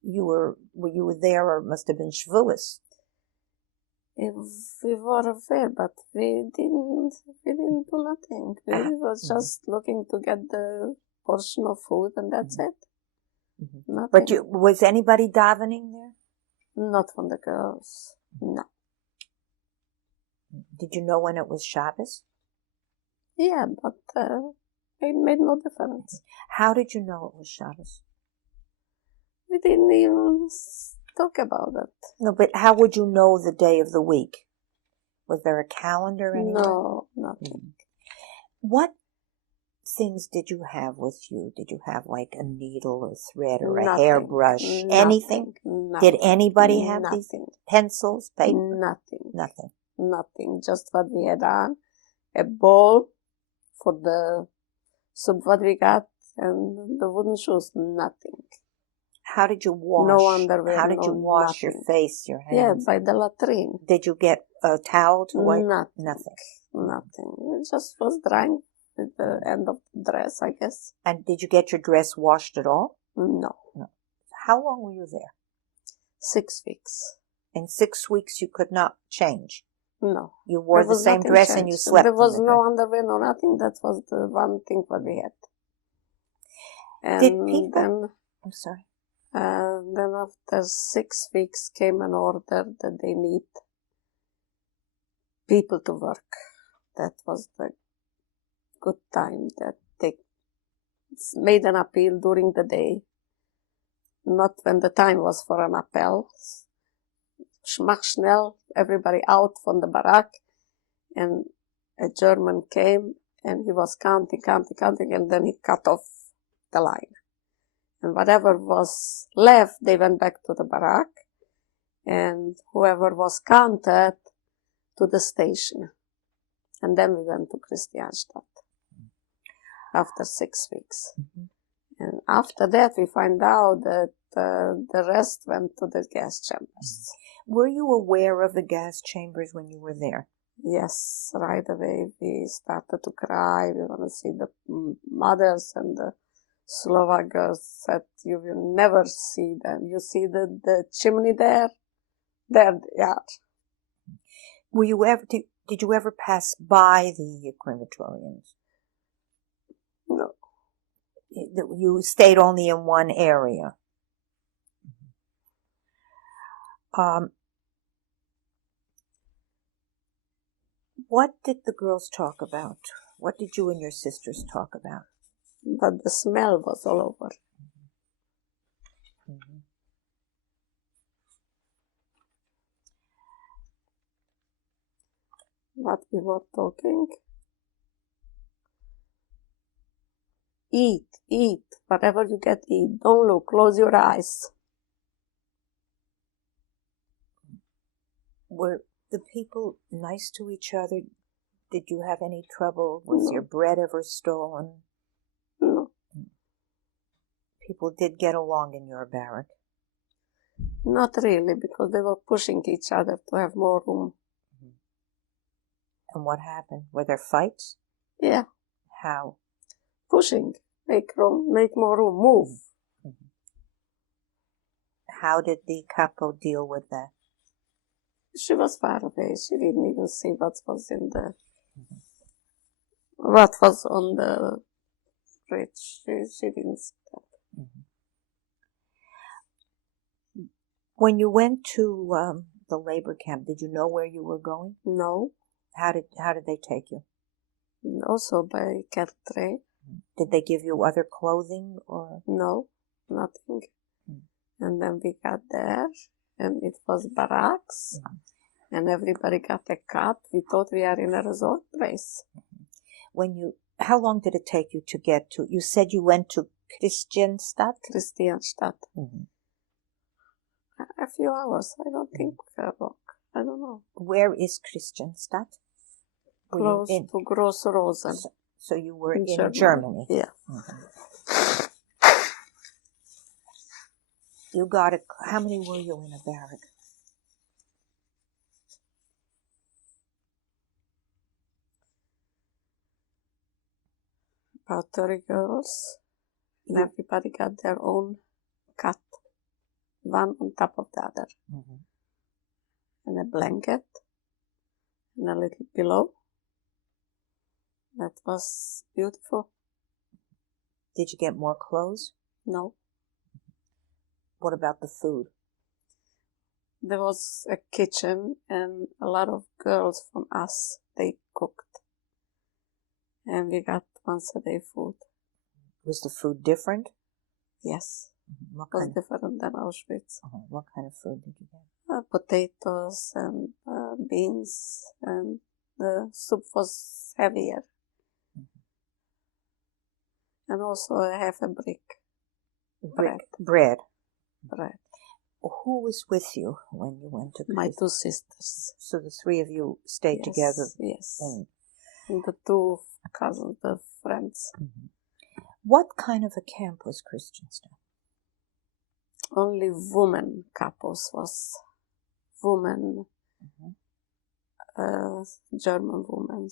Were you there, or it must have been Shavuos? We were aware, but we didn't do nothing. We were just looking to get the portion of food, and that's it. Nothing. But was anybody davening there? Not from the girls. No. Did you know when it was Shabbos? Yeah, but it made no difference. How did you know it was Shabbos? We didn't even talk about it. No, but how would you know the day of the week? Was there a calendar anywhere? No, nothing. What things did you have with you? Did you have like a needle or thread or a hairbrush? Anything? Nothing. Did anybody have these pencils, paper? Nothing. Nothing. Nothing. Just what we had on. A bowl for the soup what we got, and the wooden shoes. Nothing. How did you wash? No underwear. How did you wash your face, your hands? Yeah, by the latrine. Did you get a towel to wipe? Nothing. Nothing. It just was drying at the end of the dress, I guess. And did you get your dress washed at all? No. How long were you there? 6 weeks. In 6 weeks you could not change? No. You wore the same dress and you slept. There was no underwear, no nothing. That was the one thing what we had. And did people... then... I'm sorry. Then after 6 weeks came an order that they need people to work. That was the good time that they made an appeal during the day, not when the time was for an appeal. Schmach schnell, everybody out from the barrack, and a German came and he was counting, and then he cut off the line. And whatever was left, they went back to the barrack, and whoever was counted to the station. And then we went to Christianstadt after 6 weeks. And after that, we find out that the rest went to the gas chambers. Were you aware of the gas chambers when you were there? Yes, right away we started to cry. We want to see the mothers, and the Slovak girls said, you will never see them. You see the chimney there? There they are. Were you ever, did you ever pass by the crematoriums? No. You stayed only in one area. What did the girls talk about? What did you and your sisters talk about? But the smell was all over. What we were talking? Eat, whatever you get, eat. Don't look, close your eyes. Were the people nice to each other? Did you have any trouble? Was No. your bread ever stolen? No. People did get along in your barrack? Not really, because they were pushing each other to have more room. And what happened? Were there fights? Yeah. How? Pushing. Make room, make more room, move. How did the capo deal with that? She was far away. She didn't even see what was in the, what was on the fridge. She didn't see that. When you went to the labor camp, did you know where you were going? No. How did they take you? Also by cattle train. Did they give you other clothing or? No, nothing. And then we got there, and it was barracks, and everybody got a cut. We thought we are in a resort place. How long did it take you to get to? You said you went to Christianstadt. A few hours. I don't think long. I don't know. Where is Christianstadt? Close to Gross Rosen. So you were in Germany. Yeah. You got it. How many were you in a barrack? About 30 girls. And everybody got their own cut. One on top of the other. And a blanket. And a little pillow. That was beautiful. Did you get more clothes? No. What about the food? There was a kitchen, and a lot of girls from us, they cooked. And we got once a day food. Was the food different? Yes. What it was different than Auschwitz. What kind of food did you get? Potatoes and beans, and the soup was heavier. And also half a brick. Bread. Bread. Who was with you when you went to My two sisters. So the three of you stayed together? Yes. And the two cousins, the friends. What kind of a camp was Christianstadt? Only women couples was women, German women.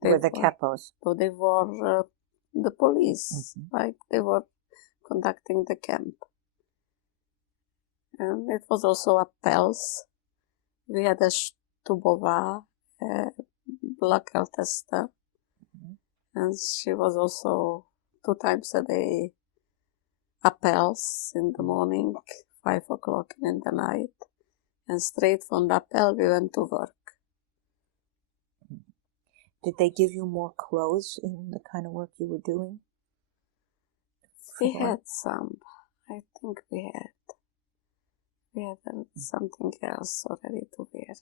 Were the capos? So they were the police, like they were conducting the camp. And it was also appels. We had a Stubova, black tester, and she was also 2 times a day appels in the morning, 5 o'clock in the night, and straight from the appel we went to work. Did they give you more clothes in the kind of work you were doing? We had some. I think we had something else already to wear.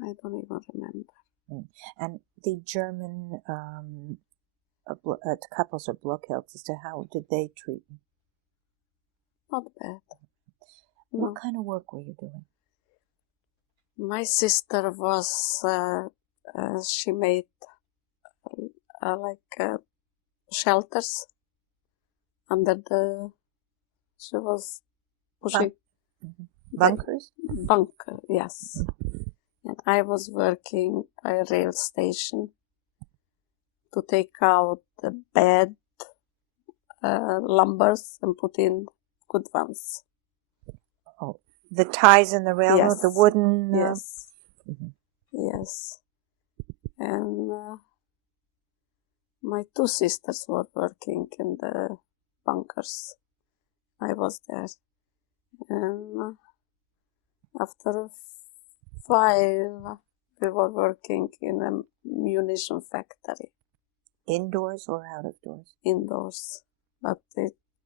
I don't even remember. And the German couples or blockhelds, how did they treat you? Not bad. What kind of work were you doing? My sister was, she made shelters under she was pushing bunkers? Bunker, yes. And I was working by a rail station to take out the bad lumbers and put in good ones. Oh, the ties in the railroad, yes. The wooden... Yes. Yes. And my two sisters were working in the bunkers. I was there. And after a while, we were working in a munition factory. Indoors or out of doors? Indoors. But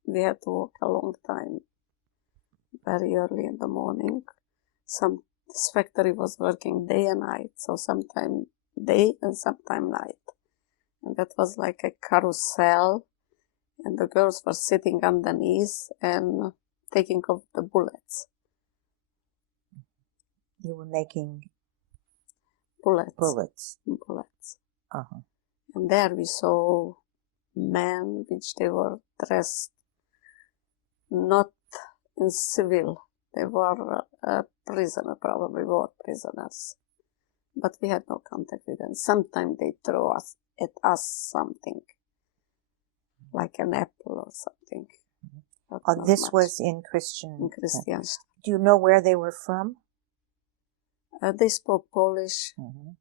we had to walk a long time. Very early in the morning. This factory was working day and night, so sometime day and sometime night. And that was like a carousel, and the girls were sitting underneath and taking off the bullets. You were making bullets. Bullets. Uh-huh. And there we saw men, which they were dressed not in civil. They were prisoner, probably war prisoners. But we had no contact with them. Sometimes they throw at us something, like an apple or something. This was in Christian. In Christian. Do you know where they were from? They spoke Polish. Mm-hmm.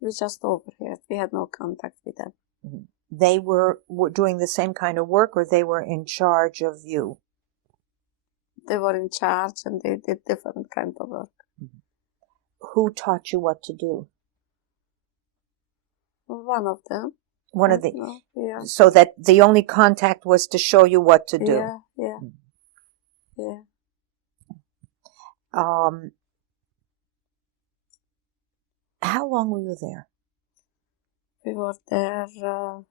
We just overheard. We had no contact with them. Mm-hmm. They were doing the same kind of work, or they were in charge of you? They were in charge, and they did different kind of work. Mm-hmm. Who taught you what to do? One of them. One of the. Yeah. So that the only contact was to show you what to do. Yeah. Mm-hmm. Yeah. How long were you there? We were there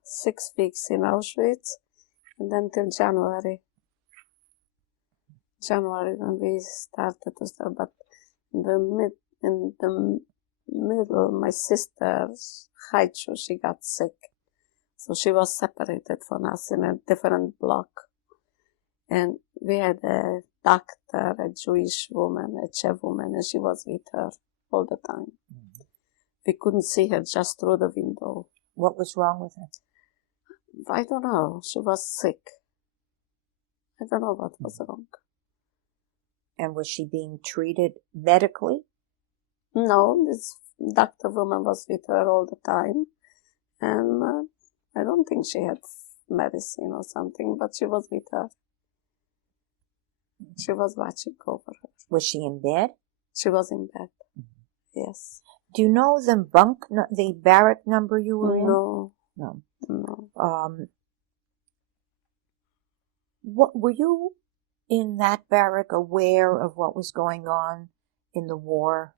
6 weeks in Auschwitz, and then till January. January when we started to start, but in the middle, my sister Haichu, she got sick, so she was separated from us in a different block. And we had a doctor, a Jewish woman, a Czech woman, and she was with her all the time. Mm-hmm. We couldn't see her just through the window. What was wrong with her? I don't know. She was sick. I don't know what was wrong. And was she being treated medically? No, this doctor woman was with her all the time. And I don't think she had medicine or something, but she was with her. She was watching over her. Was she in bed? She was in bed. Mm-hmm. Yes. Do you know the barrack number you were in? No. What were you in that barrack aware of what was going on in the war?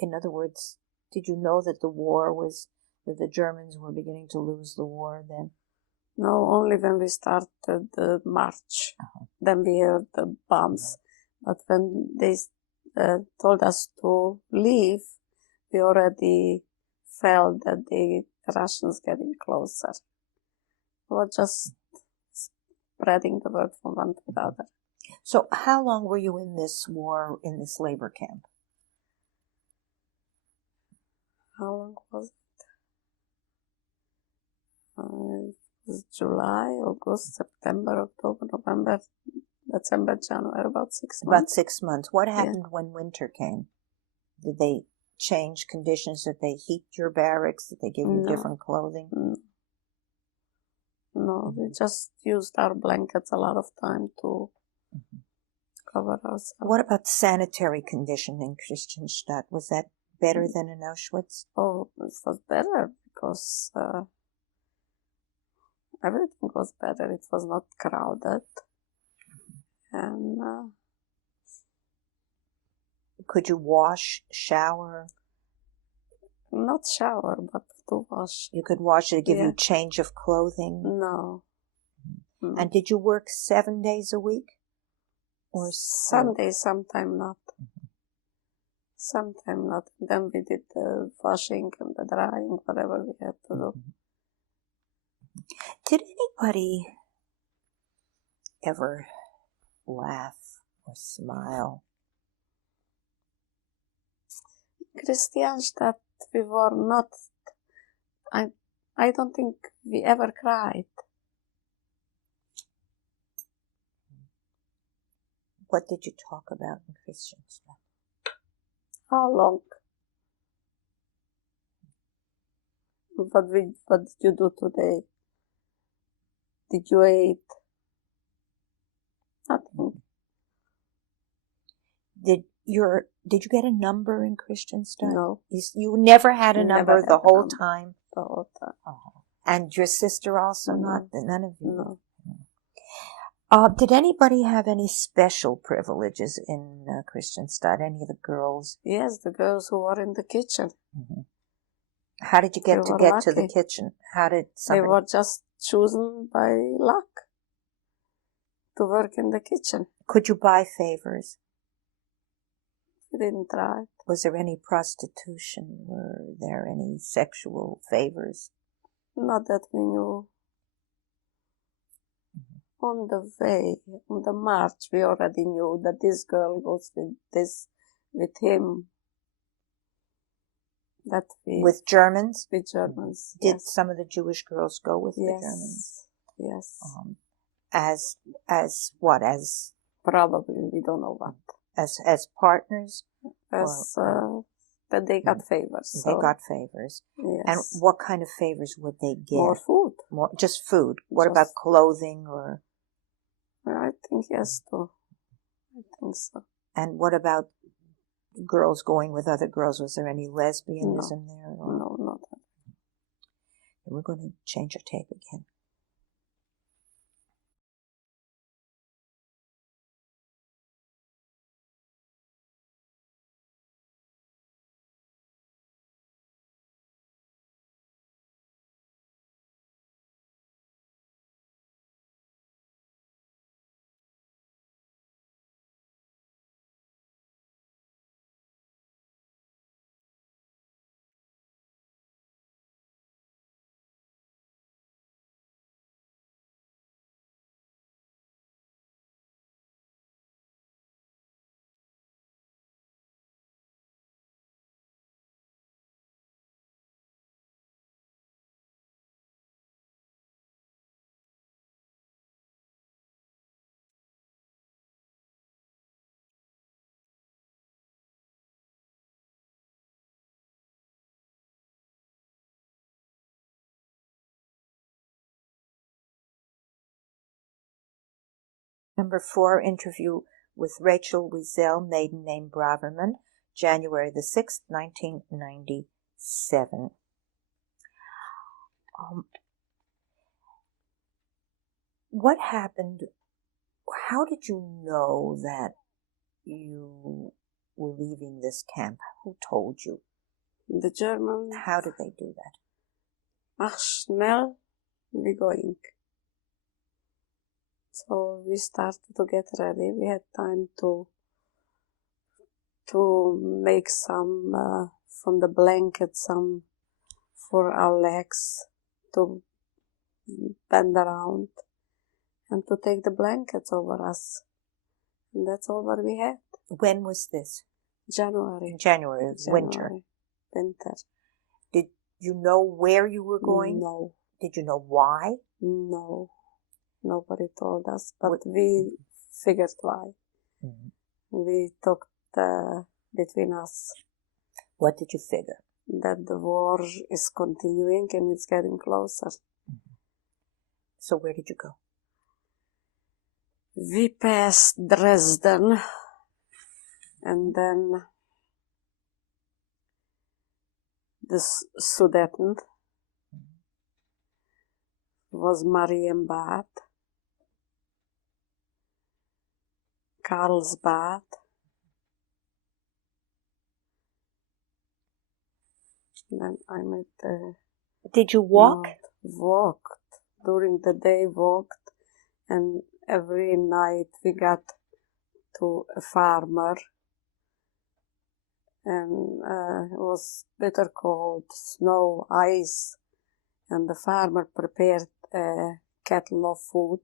In other words, did you know that that the Germans were beginning to lose the war then? No, only when we started the march. Uh-huh. Then we heard the bombs. But when they told us to leave, we already felt that the Russians getting closer. We were just spreading the word from one to the other. So how long were you in this war, in this labor camp? How long was it? It was July, August, September, October, November, December, January, about 6 months. About 6 months. What happened when winter came? Did they change conditions? Did they heat your barracks? Did they give you different clothing? No, we just used our blankets a lot of time to cover ourselves. What about sanitary condition in Christianstadt? Was that better than in Auschwitz? Oh, it was better because everything was better. It was not crowded. And Could you wash, shower? not shower, but to wash. You could wash it, give Yeah. you change of clothing? No. And did you work 7 days a week? Or Sunday, sometime not. Sometime not. Then we did the washing and the drying, whatever we had to do. Did anybody ever laugh or smile? Christians that we were not, I don't think we ever cried. What did you talk about in Christian stuff? How long? What did you do today? Did you eat? Nothing. Did you get a number in Christian study? No. You never had a Never number had the a whole number. time? The whole time. Oh. And your sister also No. not? None of you? No. Did anybody have any special privileges in Christian study? Any of the girls? Yes, the girls who were in the kitchen. Mm-hmm. How did you get They were to the lucky. kitchen? How did They somebody? were just chosen by luck to work in the kitchen. Could you buy favors? We didn't try. Was there any prostitution? Were there any sexual favors? Not that we knew. On the way, on the march, we already knew that this girl goes with him. That we With Germans? with Germans. Did Yes. some of the Jewish girls go with the Yes. Germans? Yes. As what? As Probably we don't know what. as partners? But they got favors. They So, got favors. yes. And what kind of favors would they get? More food. Just food. What Just- about clothing or? I think yes too. I think so. And what about girls going with other girls? Was there any lesbianism there? Or? No, not that. We're going to change our tape again. Number 4, interview with Rachel Wiesel, maiden name Braverman, January the 6th, 1997. What happened? How did you know that you were leaving this camp? Who told you? The German. How did they do that? Ach, schnell, we going. So we started to get ready. We had time to make some from the blanket, some for our legs, to bend around and to take the blankets over us. And that's all what we had. When was this? January. January, winter. Winter. Did you know where you were going? No. Did you know why? No. Nobody told us, but we figured why. Mm-hmm. We talked between us. What did you figure? That the war is continuing and it's getting closer. Mm-hmm. So where did you go? We passed Dresden and then this Sudeten was Marienbad, Karlsbad, then I met Did you walk? walked during the day, walked, and every night we got to a farmer, and it was bitter cold, snow, ice, and the farmer prepared a kettle of food,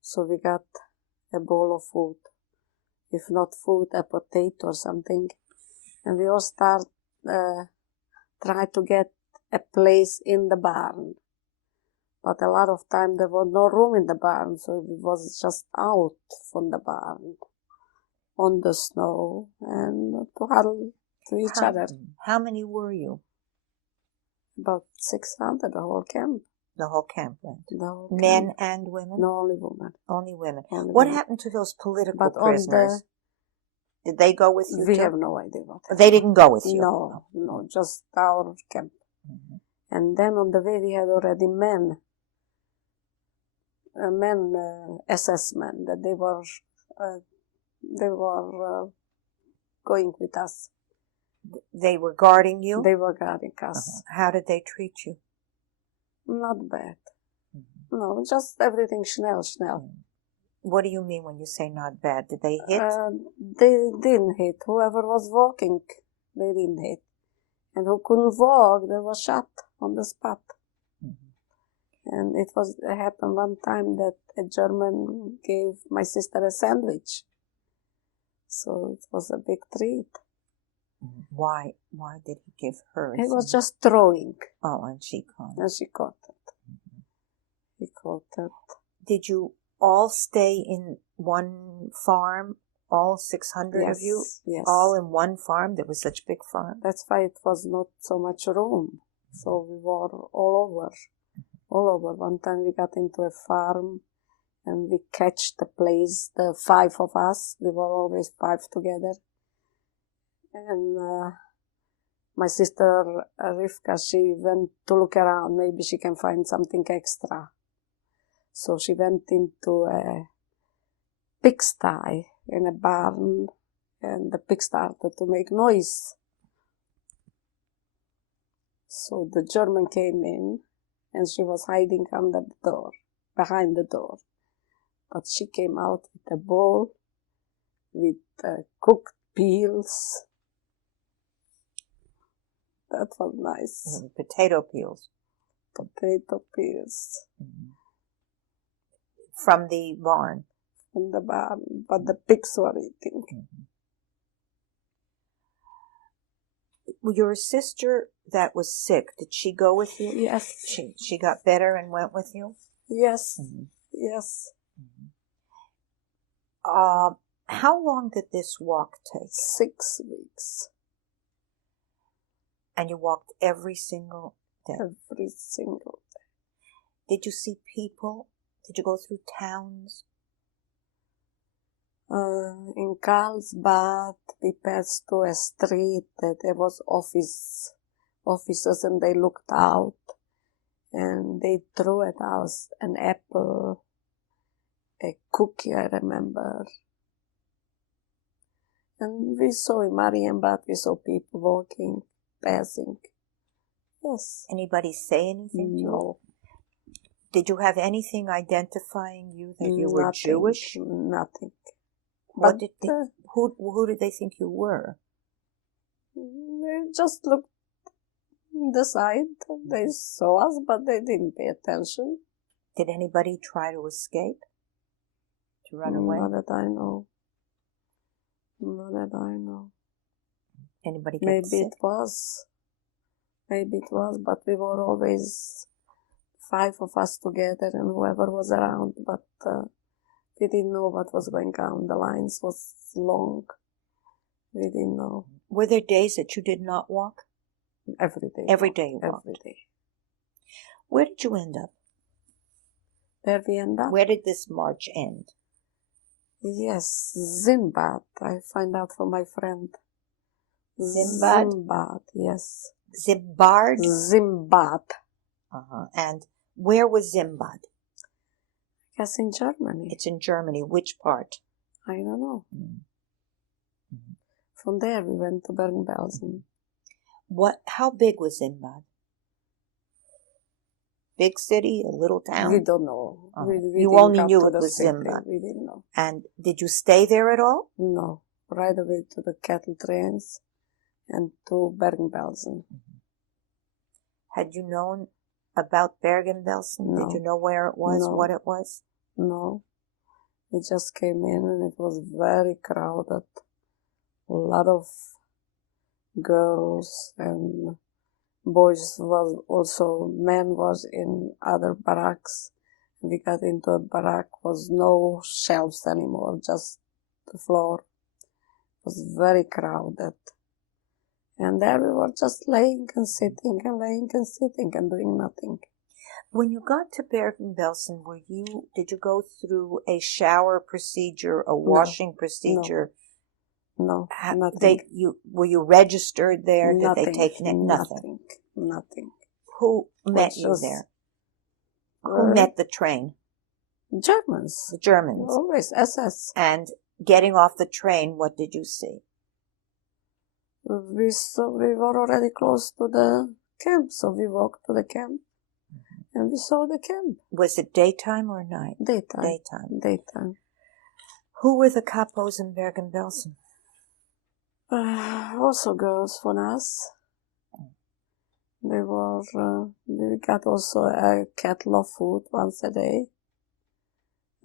so we got a bowl of food, if not food, a potato or something, and we all start try to get a place in the barn. But a lot of time there was no room in the barn, so it was just out from the barn on the snow and to huddle to each other. How many were you? About 600, the whole camp. The whole camp went. The whole Men camp. and women? No, only women. Only women. Only What women. happened to those political But prisoners? Did they go with you we too? have no idea what happened. They didn't go with you? No, just our camp. Mm-hmm. And then on the way we had already SS men, that they were going with us. They were guarding you? They were guarding us. How did they treat you? Not bad. Mm-hmm. No, just everything schnell. What do you mean when you say not bad? Did they hit? They didn't hit. Whoever was walking, they didn't hit. And who couldn't walk, they were shot on the spot. Mm-hmm. And it happened one time that a German gave my sister a sandwich. So it was a big treat. Why did he give her? He was just throwing. Oh, and she caught it. And she caught it. Mm-hmm. He caught it. Did you all stay in one farm? All 600 of you? Yes. All in one farm? There was such big farm? That's why it was not so much room. So we were all over. One time we got into a farm and we catch the place, the 5 of us. We were always 5 together. And my sister Rivka, she went to look around. Maybe she can find something extra. So she went into a pigsty in a barn, and the pig started to make noise. So the German came in, and she was hiding under the door, behind the door. But she came out with a bowl with cooked peels. That was nice. Potato peels. Potato peels. Mm-hmm. From the barn. From the barn, but the pigs were eating. Mm-hmm. Your sister that was sick, did she go with you? Yes. She got better and went with you? Yes. Mm-hmm. Yes. Mm-hmm. How long did this walk take? 6 weeks. And you walked every single day? Every single day. Did you see people? Did you go through towns? In Karlsbad, we passed to a street that there was officers, and they looked out, and they threw at us an apple, a cookie, I remember. And we saw in Marienbad, we saw people walking, passing. Yes. Anybody say anything to you? No. Did you have anything identifying you that you were Jewish? Nothing. What did who did they think you were? They just looked the side. They saw us, but they didn't pay attention. Did anybody try to escape? To run away? Not that I know. Not that I know. Anybody get Maybe sick? it was. Maybe it was, but we were always 5 of us together and whoever was around, but we didn't know what was going on. The lines was long. We didn't know. Were there days that you did not walk? Every day. Every day you walked? Every day. Where did you end up? Where we end up? Where did this march end? Yes, Zimbad. I find out from my friend. Zimbad? Zimbad, yes. Zimbabwe? Zimbabwe. And where was Zimbabwe? Yes, in Germany. It's in Germany. Which part? I don't know. From there we went to Bergen-Belsen. How big was Zimbabwe? Big city, a little town? We don't know. We You didn't only come knew to it the was city. Zimbabwe. We didn't know. And did you stay there at all? No. Right away to the cattle trains and to Bergen-Belsen. Had you known about Bergen-Belsen? No. Did you know where it was, No. what it was? No. We just came in and it was very crowded. A lot of girls and boys was also, men was in other barracks. We got into a barrack, was no shelves anymore, just the floor. It was very crowded. And there we were just laying and sitting and laying and sitting and doing nothing. When you got to Bergen-Belsen, did you go through a shower procedure, a washing procedure? No, nothing. Were you registered there? Nothing. Did they take nothing? Nothing. Who met you there? Who met the train? Germans. The Germans. Always SS. And getting off the train, what did you see? We were already close to the camp, so we walked to the camp and we saw the camp. Was it daytime or night? Daytime. Daytime. Who were the capos in Bergen-Belsen? Also girls for us. They were, we got also a kettle of food once a day,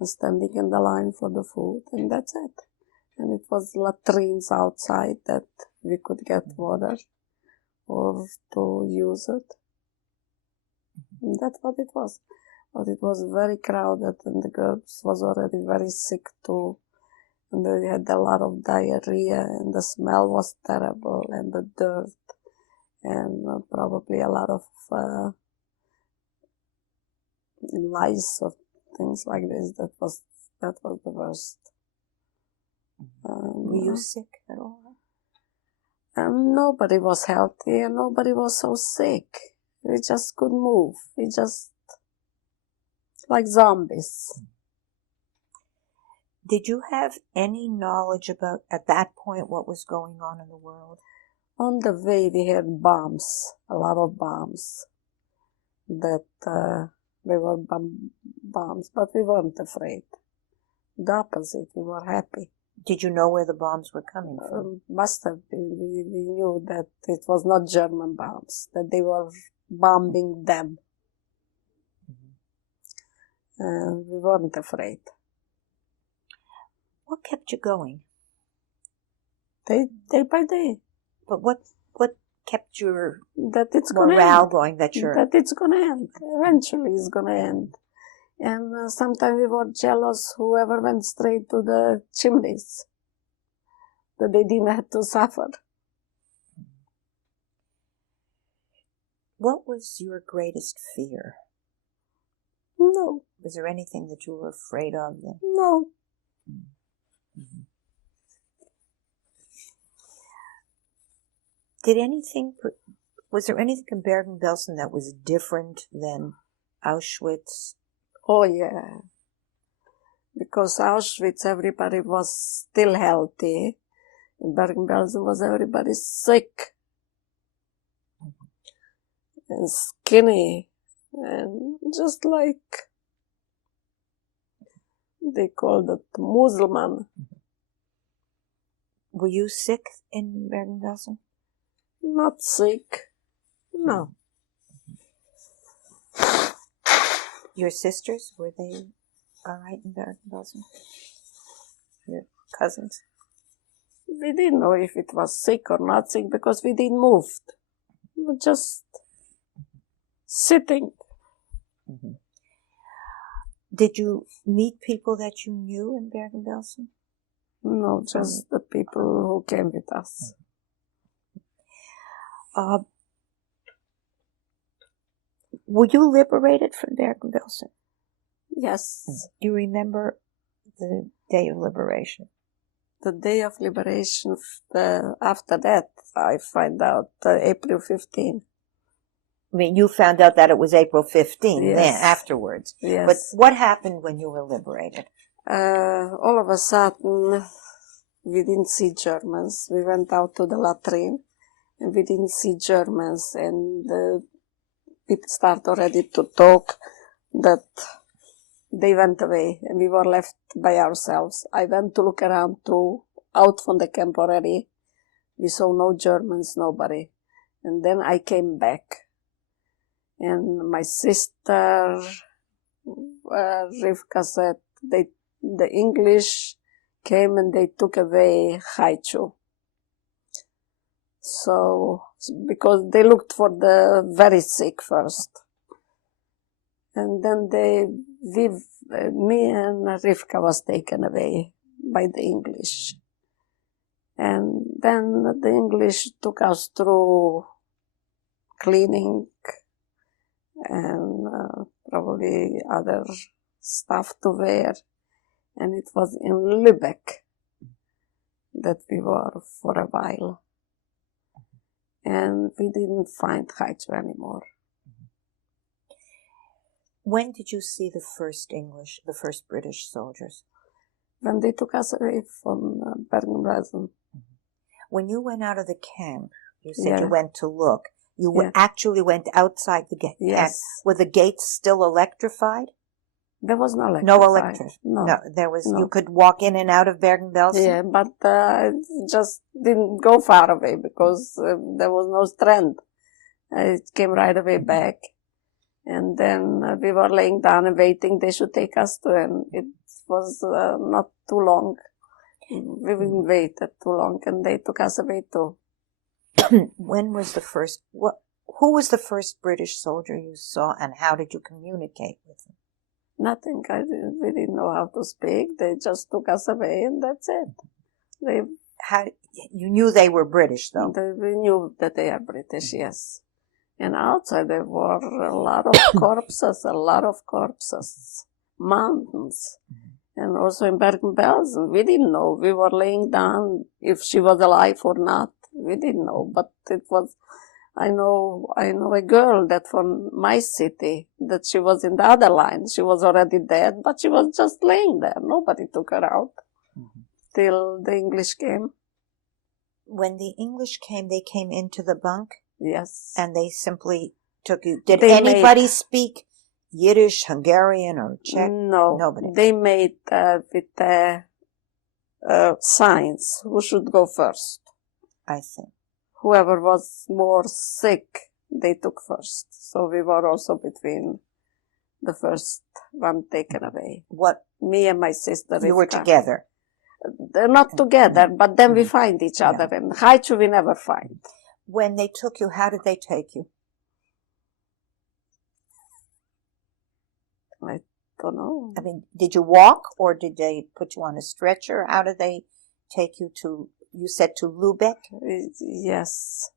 and standing in the line for the food, and that's it. And it was latrines outside that we could get water or to use it. And that's what it was. But it was very crowded and the girls was already very sick too. And they had a lot of diarrhea and the smell was terrible and the dirt and probably a lot of lice or things like this. That was the worst. Were you sick at all? Nobody was healthy and nobody was so sick. We just couldn't move. We just like zombies. Did you have any knowledge about, at that point, what was going on in the world? On the way, we had bombs, a lot of bombs. That they were bombs, but we weren't afraid. The opposite, we were happy. Did you know where the bombs were coming from? Must have been. We knew that it was not German bombs, that they were bombing them. And we weren't afraid. What kept you going? Day by day. But what kept your morale going? That it's gonna end. Eventually, it's gonna end. And sometimes we were jealous whoever went straight to the chimneys, that they didn't have to suffer. What was your greatest fear? No. Was there anything that you were afraid of? No. Mm-hmm. Was there anything in Bergen-Belsen that was different than Auschwitz? Oh, yeah. Because Auschwitz, everybody was still healthy. In Bergen-Belsen was everybody sick. And skinny. And just like they called it Muslim. Were you sick in Bergen-Belsen? Not sick. No. Your sisters, were they all right in Bergen-Belsen? Your cousins? We didn't know if it was sick or not sick because we didn't move. We were just sitting. Mm-hmm. Did you meet people that you knew in Bergen-Belsen? No, just the people who came with us. Were you liberated from Bergen-Belsen? Yes. Do you remember the day of liberation? the day of liberation, after that, I find out April 15. I mean, you found out that it was April 15 Yes. then, afterwards. Yes. But what happened when you were liberated? All of a sudden, we didn't see Germans. We went out to the latrine, and we didn't see Germans. And people started already to talk that they went away, and we were left by ourselves. I went to look around too, out from the camp already. We saw no Germans, nobody. And then I came back. And my sister, Rivka, said the English came and they took away Haichu. So, because they looked for the very sick first. And then me and Rivka was taken away by the English. And then the English took us through cleaning and probably other stuff to wear. And it was in Lübeck that we were for a while. And we didn't find Haichu anymore. When did you see the first British soldiers? When they took us away from Bergen-Belsen. When you went out of the camp, you said you Yeah. went to look. You Yeah. actually went outside the camp. Yes. Were the gates still electrified? There was no electricity. No electricity. No. There was. No. You could walk in and out of Bergen-Belsen. Yeah, but I just didn't go far away because there was no strength. I came right away back. And then we were laying down and waiting. They should take us to, and it was not too long. We didn't wait too long, and they took us away too. When was the first? Who was the first British soldier you saw, and how did you communicate with them? Nothing. We didn't know how to speak. They just took us away, and that's it. You knew they were British, though. We knew that they are British, yes. And outside there were a lot of corpses, mountains. And also in Bergen-Belsen, we didn't know. We were laying down if she was alive or not. We didn't know, but it was, I know a girl that from my city, that she was in the other line. She was already dead, but she was just laying there. Nobody took her out till the English came. When the English came, they came into the bunk? Yes. And they simply took you. Did anybody speak Yiddish, Hungarian, or Czech? No. Nobody. They made with signs who should go first. I see. Whoever was more sick, they took first. So we were also between the first one taken away. What? Me and my sister. You were together? They're not together, but then we find each other. And Haichu we never find. When they took you, how did they take you? I don't know. I mean, did you walk, or did they put you on a stretcher? How did they take you to, you said to Lübeck? Yes.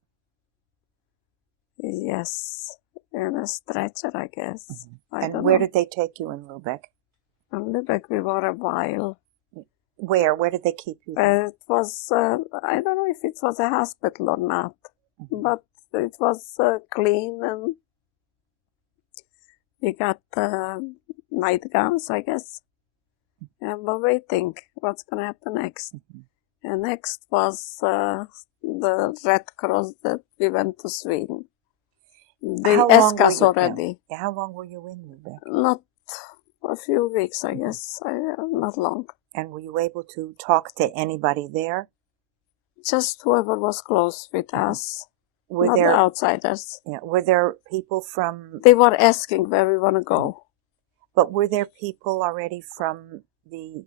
Yes. In a stretcher, I guess. And where did they take you in Lübeck? In Lübeck we were a while. Where? Where did they keep you? It was, I don't know if it was a hospital or not, but it was clean, and we got nightgowns, I guess. And we're waiting what's going to happen next. And next was the Red Cross that we went to Sweden. They asked us already. How long were you in Lübeck? Not a few weeks, I guess. Not long. And were you able to talk to anybody there? Just whoever was close with us. Not the outsiders. Yeah. Were there people from... They were asking where we want to go. But were there people already from the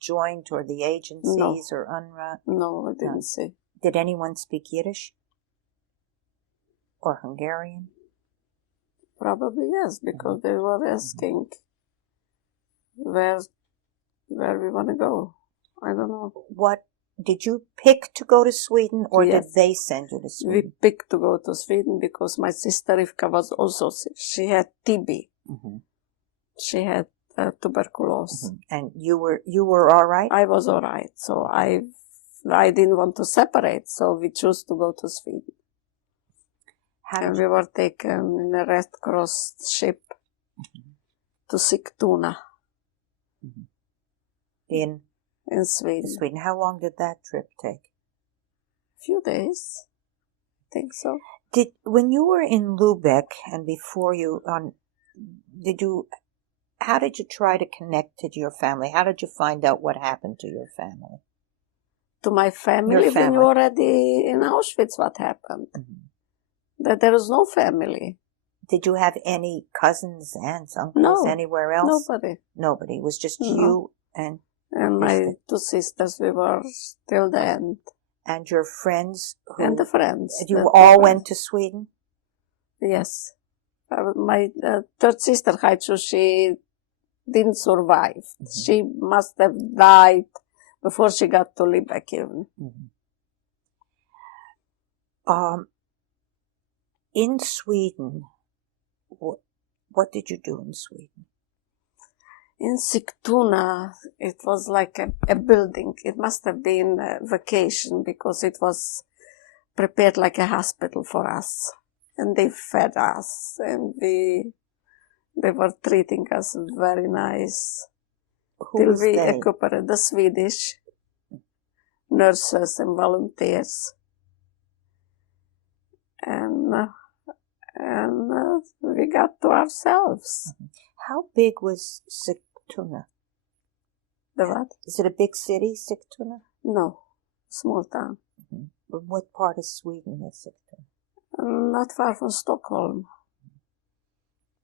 joint or the agencies or UNRWA? No, I didn't see. Did anyone speak Yiddish? Or Hungarian? Probably yes, because they were asking where we want to go. I don't know. What did you pick to go to Sweden, or did they send you to Sweden? We picked to go to Sweden because my sister Rivka was also sick. She had TB. She had tuberculosis. And you were all right? I was all right. So I didn't want to separate, so we chose to go to Sweden. And we were taken in a Red Cross ship to Sigtuna. In Sweden. How long did that trip take? A few days, I think so. When you were in Lubeck and before you how did you try to connect to your family? How did you find out what happened to your family? To my family? Your family. When you were already in Auschwitz, what happened? That there was no family. Did you have any cousins, aunts, uncles, anywhere else? Nobody. It was just you and my two sisters. We were till the end. And your friends? And the friends. You all went to Sweden? Yes. My third sister, Haichu, she didn't survive. She must have died before she got to Lubeck even. In Sweden, what did you do in Sweden? In Sigtuna, it was like a building. It must have been a vacation because it was prepared like a hospital for us. And they fed us, and they were treating us very nice. Who was they? Recuperated the Swedish nurses and volunteers. And we got to ourselves. How big was Sigtuna? The what? Is it a big city, Sigtuna? No, small town. But what part of Sweden is Sigtuna? Not far from Stockholm.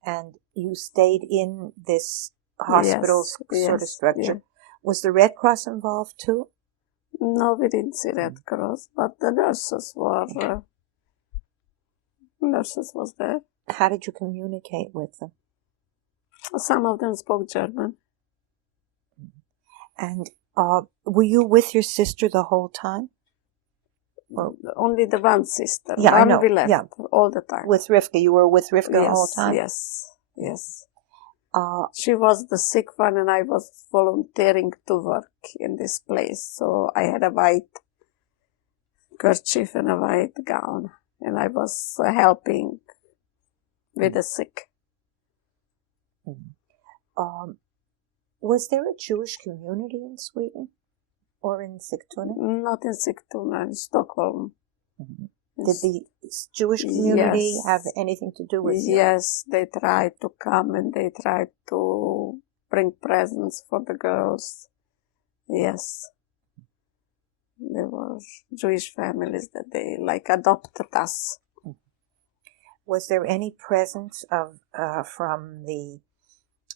And you stayed in this hospital sort of structure. Yeah. Was the Red Cross involved too? No, we didn't see Red Cross, but the nurses were. Nurses was there. How did you communicate with them? Some of them spoke German. And were you with your sister the whole time? Or only the one sister. Yeah, one I know. We left all the time. With Rivka, you were with Rivka the whole time? Yes. She was the sick one, and I was volunteering to work in this place. So I had a white kerchief and a white gown, and I was helping with the sick. Was there a Jewish community in Sweden or in Sigtuna? Not in Sigtuna, in Stockholm. Did the Jewish community have anything to do with you? Yes, they tried to come and they tried to bring presents for the girls. Yes. There were Jewish families that they adopted us. Was there any presence from the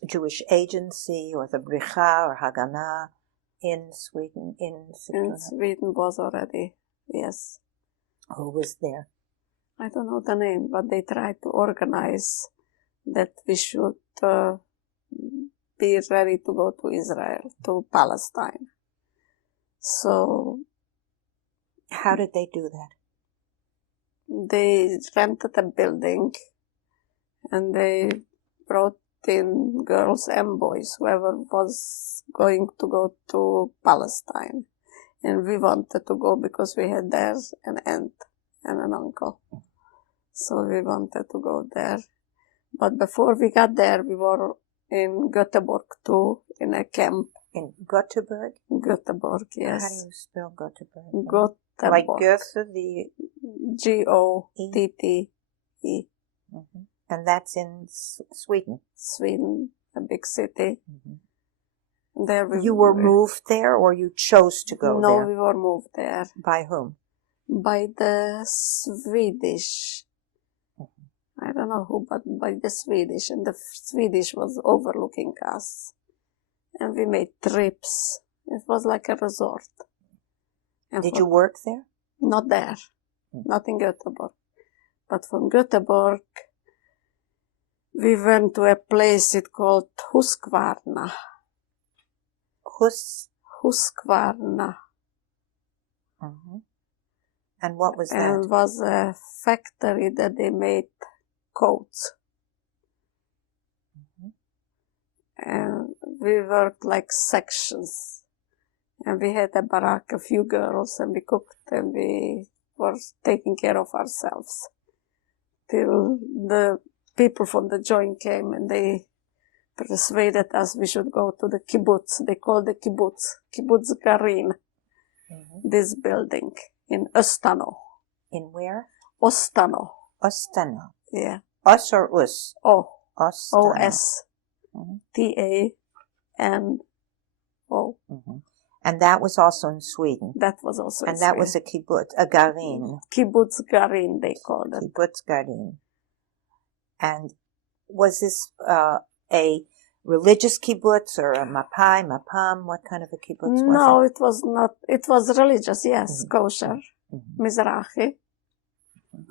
Jewish agency or the Bricha or Haganah in Sweden? In Sweden was already, yes. Who was there? I don't know the name, but they tried to organize that we should be ready to go to Israel, to Palestine. So, how did they do that? They rented a building and they brought in girls and boys, whoever was going to go to Palestine. And we wanted to go because we had there an aunt and an uncle. So we wanted to go there. But before we got there, we were in Göteborg too, in a camp. In Göteborg? Göteborg, yes. How do you spell Göteborg? Göteborg. Like Goethe, the... G-O-T-T-E. And that's in Sweden? Sweden, a big city. There you were moved there, or you chose to go there? No, we were moved there. By whom? By the Swedish. I don't know who, but by the Swedish. And the Swedish was overlooking us. And we made trips. It was like a resort. And did you work there? Not there. Not in Göteborg. But from Göteborg, we went to a place it called Husqvarna. Husqvarna. And what was that? And it was a factory that they made coats. And we worked like sections. And we had a barack, a few girls, and we cooked, and we were taking care of ourselves. Till the people from the joint came, and they persuaded us we should go to the kibbutz. They called the kibbutz Garin, this building in Ostano. In where? Ostano. Ostano. Yeah. Us or us? O. Ostano. O-S-T-A-N-O. And that was also in Sweden. That was also in And that Sweden. was a kibbutz, a garin. Kibbutz Garin, they called it. Kibbutz garin. And was this a religious kibbutz or a mapai, mapam? What kind of a kibbutz was it? No, it was not. It was religious, yes, kosher, Mizrahi,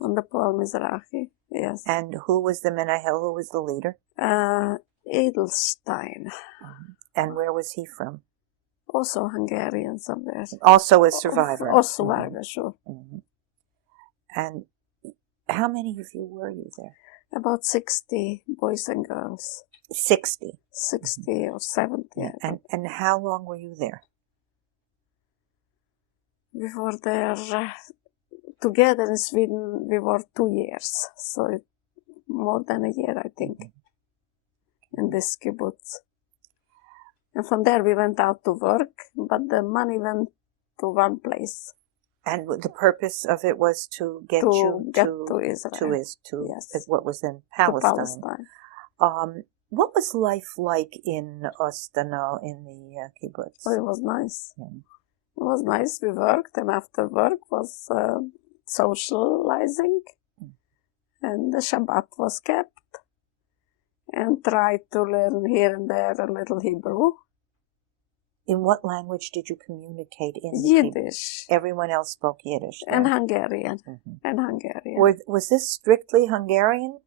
on the Pole Mizrahi, yes. And who was the menahel? Who was the leader? Edelstein. And where was he from? Also Hungarian somewhere. Also a survivor. Also survivor, sure. And how many of you were you there? About 60 boys and girls. 60? 60 or 70. And how long were you there? We were there together in Sweden, we were 2 years. So more than a year, I think, in this kibbutz. And from there we went out to work, but the money went to one place. And the purpose of it was to get you to Israel. Yes. What was in Palestine. What was life like in Ostano, in the kibbutz? Oh, it was nice. Yeah. It was nice. We worked, and after work was socializing, and the Shabbat was kept, and tried to learn here and there a little Hebrew. In what language did you communicate in? Yiddish. Everyone else spoke Yiddish. And Hungarian. And Hungarian. Was this strictly Hungarian?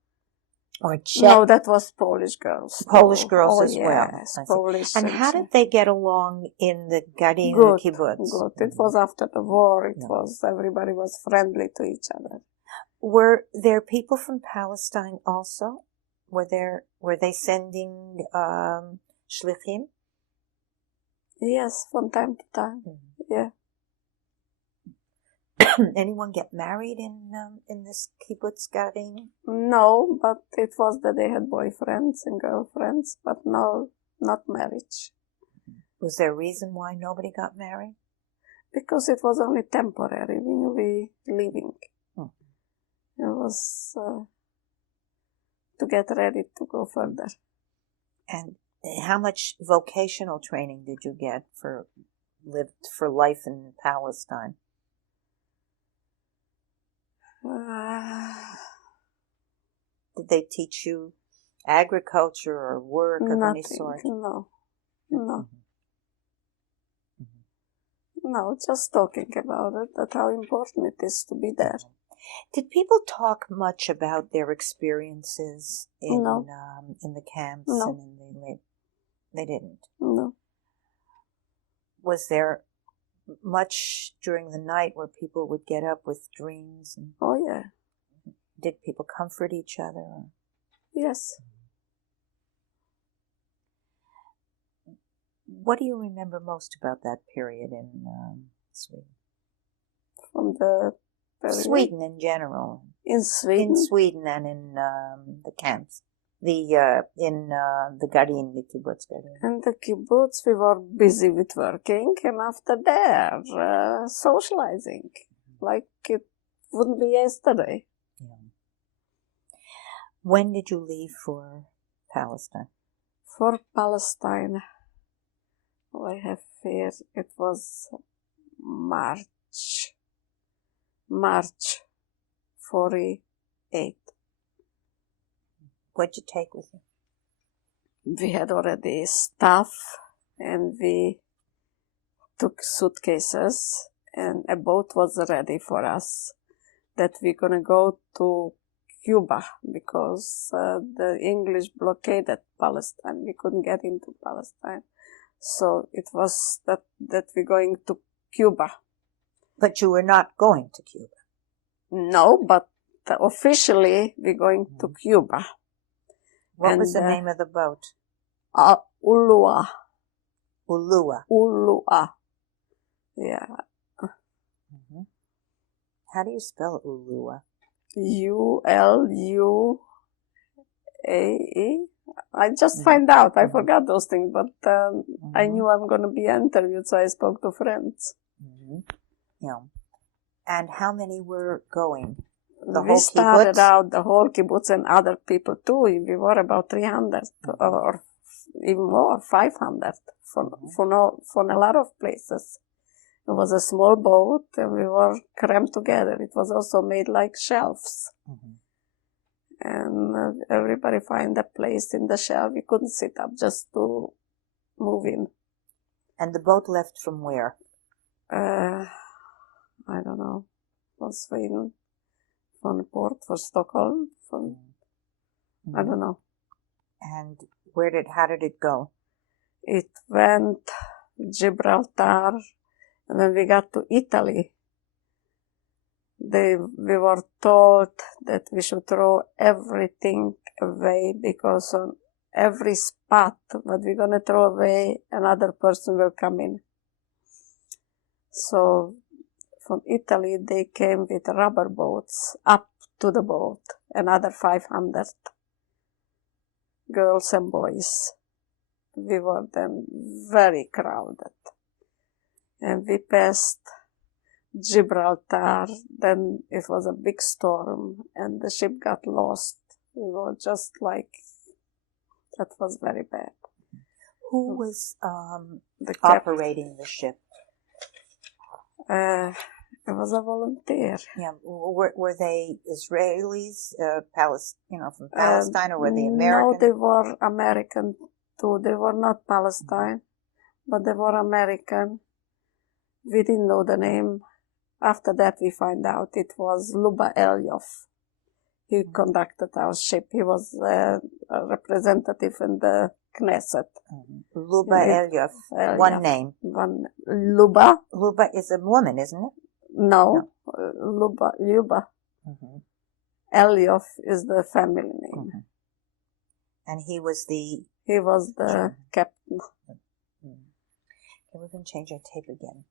Or Czech? No, that was Polish girls. Polish girls as well. Yes, Polish. And how did they get along in the Garin kibbutz? Good. It was after the war. It was, everybody was friendly to each other. Were there people from Palestine also? Were they sending shlichim? Yes, from time to time. Yeah. Anyone get married in this kibbutz Garin? No, but it was that they had boyfriends and girlfriends, but no, not marriage. Was there a reason why nobody got married? Because it was only temporary. We knew we leaving. It was to get ready to go further. And how much vocational training did you get for life in Palestine? Did they teach you agriculture or work of any sort? No. No, just talking about it, that how important it is to be there. Did people talk much about their experiences in the camps? No. And they didn't? No. Was there much during the night where people would get up with dreams? Oh, yeah. Did people comfort each other? Yes. What do you remember most about that period in Sweden? From the period? Sweden in general. In Sweden? In Sweden and in the camps. In the Garin, the kibbutz Garin. In the kibbutz, we were busy with working, and after that, socializing, like it wouldn't be yesterday. Yeah. When did you leave for Palestine? For Palestine, I have here, it was March 48. What'd you take with you? We had already stuff, and we took suitcases, and a boat was ready for us that we're going to go to Cuba because the English blockaded Palestine. We couldn't get into Palestine. So it was that we're going to Cuba. But you were not going to Cuba? No, but officially we're going to Cuba. What was the name of the boat? Ulua. Ulua. Ulua. Yeah. Mm-hmm. How do you spell Ulua? Uluae. I just find out. I forgot those things, but I knew I'm going to be interviewed, so I spoke to friends. Mm-hmm. Yeah. And how many were going? We started out the whole kibbutz and other people too. We were about 300 or even more, 500 from a lot of places. It was a small boat and we were crammed together. It was also made like shelves. And everybody find a place in the shelf. We couldn't sit up just to move in. And the boat left from where? I don't know. From Sweden, from the port, for Stockholm, I don't know. And how did it go? It went Gibraltar, and when we got to Italy, we were told that we should throw everything away because on every spot that we're going to throw away, another person will come in. So from Italy, they came with rubber boats up to the boat, another 500 girls and boys. We were then very crowded. And we passed Gibraltar, then it was a big storm, and the ship got lost. We were just like, that was very bad. Who was operating the ship? It was a volunteer. Yeah, were they Israelis, from Palestine, or were they American? No, they were American too. They were not Palestine, but they were American. We didn't know the name. After that, we find out it was Luba Elyof. He conducted our ship. He was a representative in the Knesset. Luba Elyof. One name. Luba. Luba is a woman, isn't it? No. Luba. Elyof is the family name. And he was the captain. Okay, we're going to change our tape again.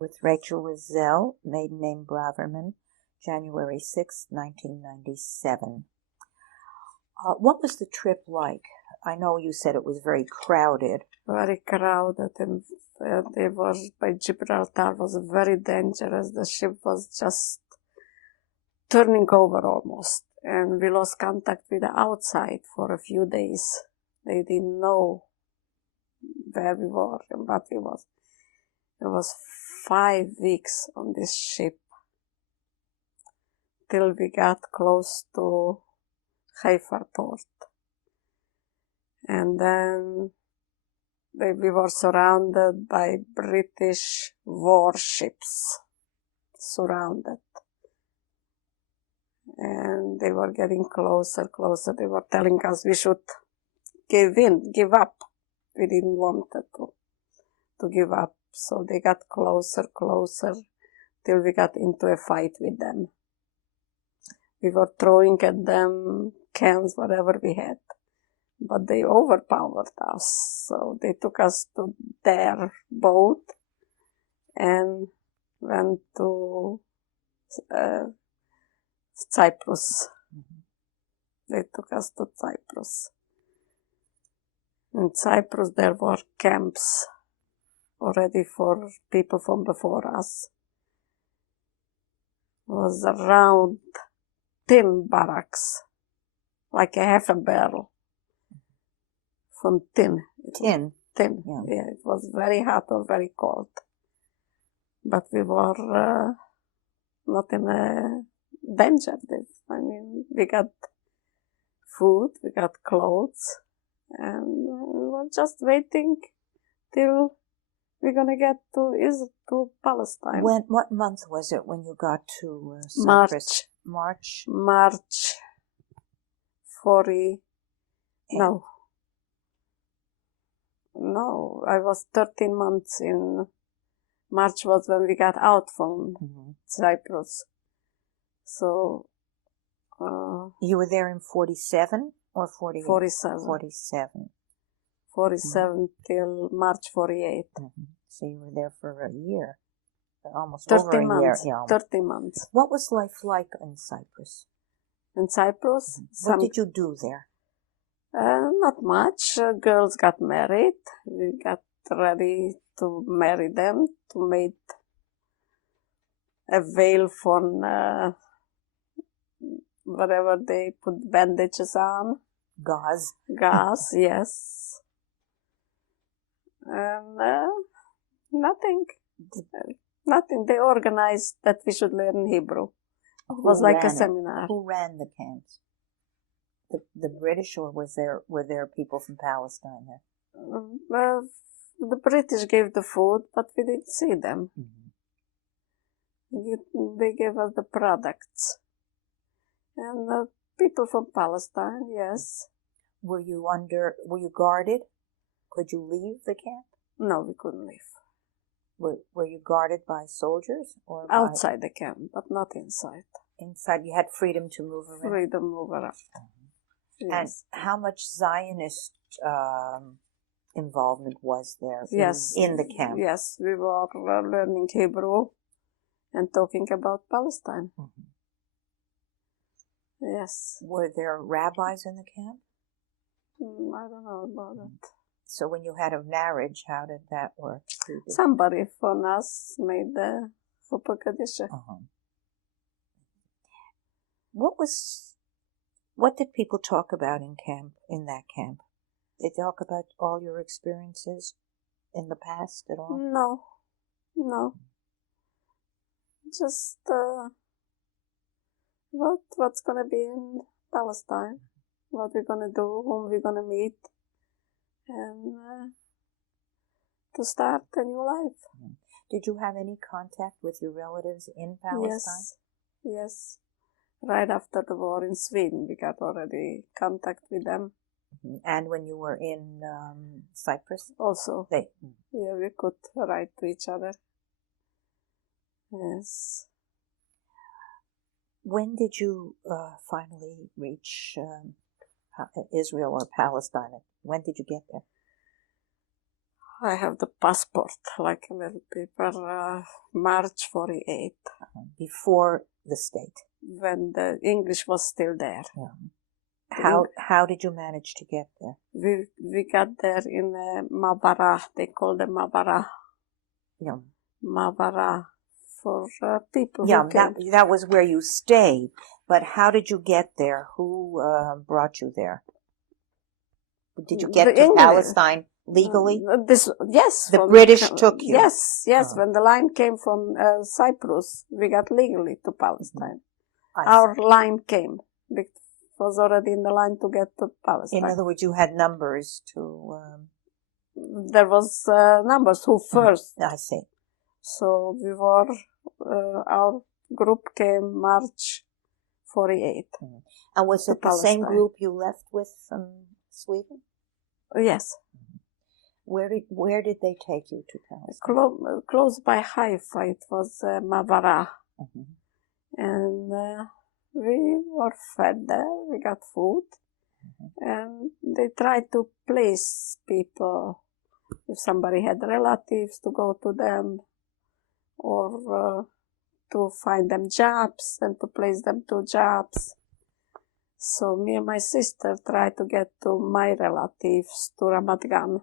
With Rachel Wiesel, maiden name Braverman, January 6, 1997. What was the trip like? I know you said it was very crowded. Very crowded, and they were by Gibraltar was very dangerous. The ship was just turning over almost, and we lost contact with the outside for a few days. They didn't know where we were and what we was. It was 5 weeks on this ship till we got close to Haifa port. And then we were surrounded by British warships, surrounded. And they were getting closer. They were telling us we should give up. We didn't want to give up. So they got closer till we got into a fight with them. We were throwing at them cans, whatever we had. But they overpowered us. So they took us to their boat and went to Cyprus. they took us to Cyprus. In Cyprus, there were camps already for people from before us. It was a round tin barracks, like a half a barrel from tin. Tin. Yeah, it was very hot or very cold. But we were not in a danger. I mean, we got food, we got clothes, and we were just waiting till we're gonna get to Palestine. What month was it when you got to Cyprus? March. March 40. No, I was 13 months in. March was when we got out from Cyprus. So. You were there in 47 or 48? 47. 47. 47 till March 48. So you were there for a year. Almost 30 over a months. year. Yeah. 30 months. What was life like in Cyprus? In Cyprus? What did you do there? Not much. Girls got married. We got ready to marry them, to make a veil from whatever they put bandages on. Gauze. Gauze, yes. And nothing. They organized that we should learn Hebrew. It was like a seminar. Who ran the camps? The British, or were there people from Palestine there? The British gave the food, but we didn't see them. They gave us the products. And people from Palestine, yes. Were you guarded? Could you leave the camp? No, we couldn't leave. Were you guarded by soldiers or outside the camp, but not inside? Inside, you had freedom to move around. Freedom to move around. Yes. And how much Zionist involvement was there in the camp? Yes, we were learning Hebrew and talking about Palestine. Yes. Were there rabbis in the camp? I don't know about it. So when you had a marriage, how did that work? Somebody from us made the Chuppah Kadisha. What did people talk about in that camp? Did they talk about all your experiences in the past at all? No. Just what's gonna be in Palestine, what we're gonna do, whom we're gonna meet, and to start a new life. Did you have any contact with your relatives in Palestine? Yes. Right after the war in Sweden, we got already contact with them. And when you were in Cyprus? Also. Yeah, we could write to each other. Yes. When did you finally reach Israel or Palestine? When did you get there? I have the passport, like a little paper, March 48. Before the state? When the English was still there. Yeah. How did you manage to get there? We got there in Mabara. They call them Mabara. Yeah. Mabara for people. Yeah, that was where you stayed. But how did you get there? Who brought you there? Did you get to Palestine legally? Yes. The British took you? Yes. When the line came from Cyprus, we got legally to Palestine. Our line came. It was already in the line to get to Palestine. In other words, you had numbers to... There was numbers who first. I see. So we were... our group came March 48. And was it the same group you left with from Sweden? Yes. Where did they take you to Palestine? Close by Haifa, it was Mavara. And we were fed there, we got food. And they tried to place people, if somebody had relatives, to go to them, or to find them jobs and to place them to jobs. So me and my sister tried to get to my relatives to Ramat Gan.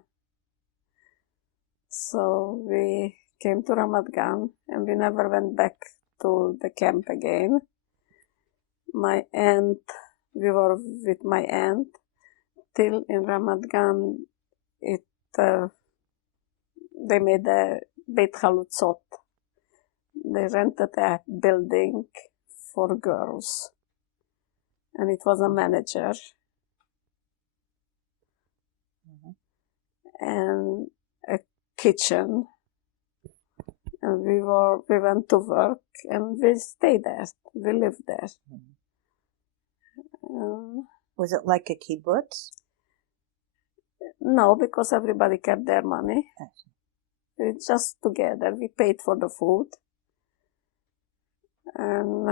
So we came to Ramat Gan and we never went back to the camp again. My aunt, we were with my aunt till in Ramat Gan they made a Beit Chalutzot. They rented a building for girls. And it was a manager. And a kitchen. And we went to work and we stayed there. We lived there. Was it like a kibbutz? No, because everybody kept their money. We just together. We paid for the food. And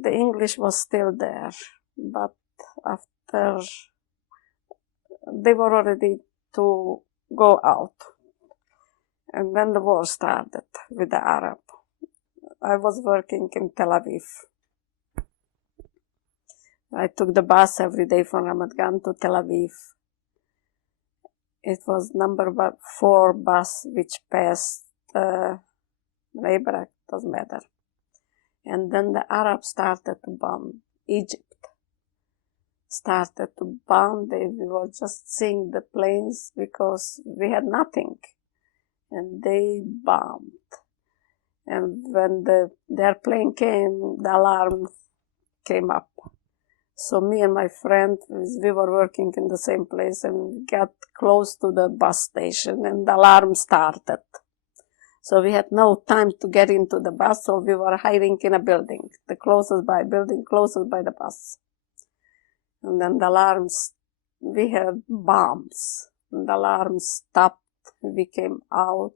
the English was still there. But after they were ready to go out. And then the war started with the Arab. I was working in Tel Aviv. I took the bus every day from Ramat Gan to Tel Aviv. It was number 4 bus which passed Leibrak, doesn't matter. And then the Arabs started to bomb Egypt. Started to bomb. We were just seeing the planes because we had nothing. And they bombed. And when the airplane came, the alarm came up. So me and my friend, we were working in the same place and we got close to the bus station and the alarm started. So we had no time to get into the bus, so we were hiding in a building, the closest by the bus. And then the alarms, we had bombs. And the alarm stopped. We came out.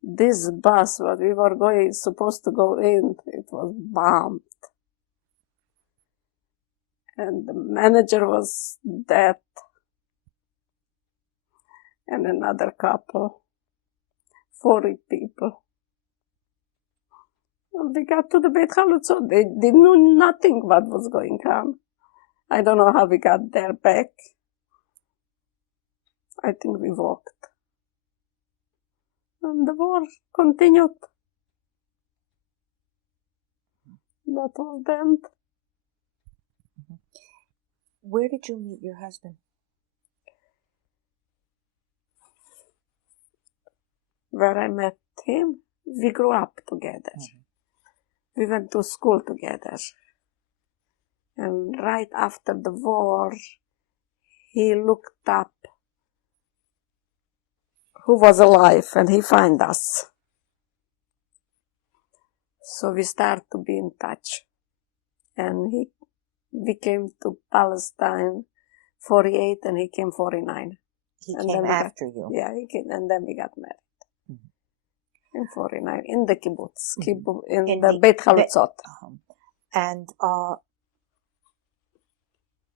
This bus, what we were supposed to go in, it was bombed. And the manager was dead. And another couple. 40 people. And we got to the Beit Chalutzot. They knew nothing what was going on. I don't know how we got there back. I think we walked. And the war continued. That was the end. Where did you meet your husband? Where I met him, we grew up together. We went to school together. And right after the war, he looked up who was alive and he found us. So we started to be in touch. And we came to Palestine 48 and he came 49. He came after you? Yeah, he came and then we got married. In 49, in the kibbutz, in the Beit Chalutzot. And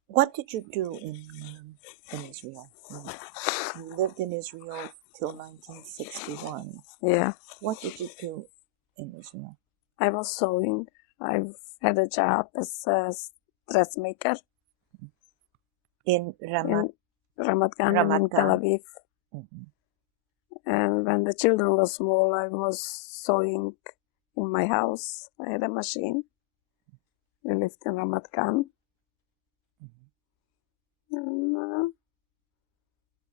what did you do in Israel? You lived in Israel till 1961. Yeah. What did you do in Israel? I was sewing. I had a job as a dressmaker. In Ramat Gan in Tel Aviv. And when the children were small, I was sewing in my house. I had a machine. We lived in Ramat Gan. And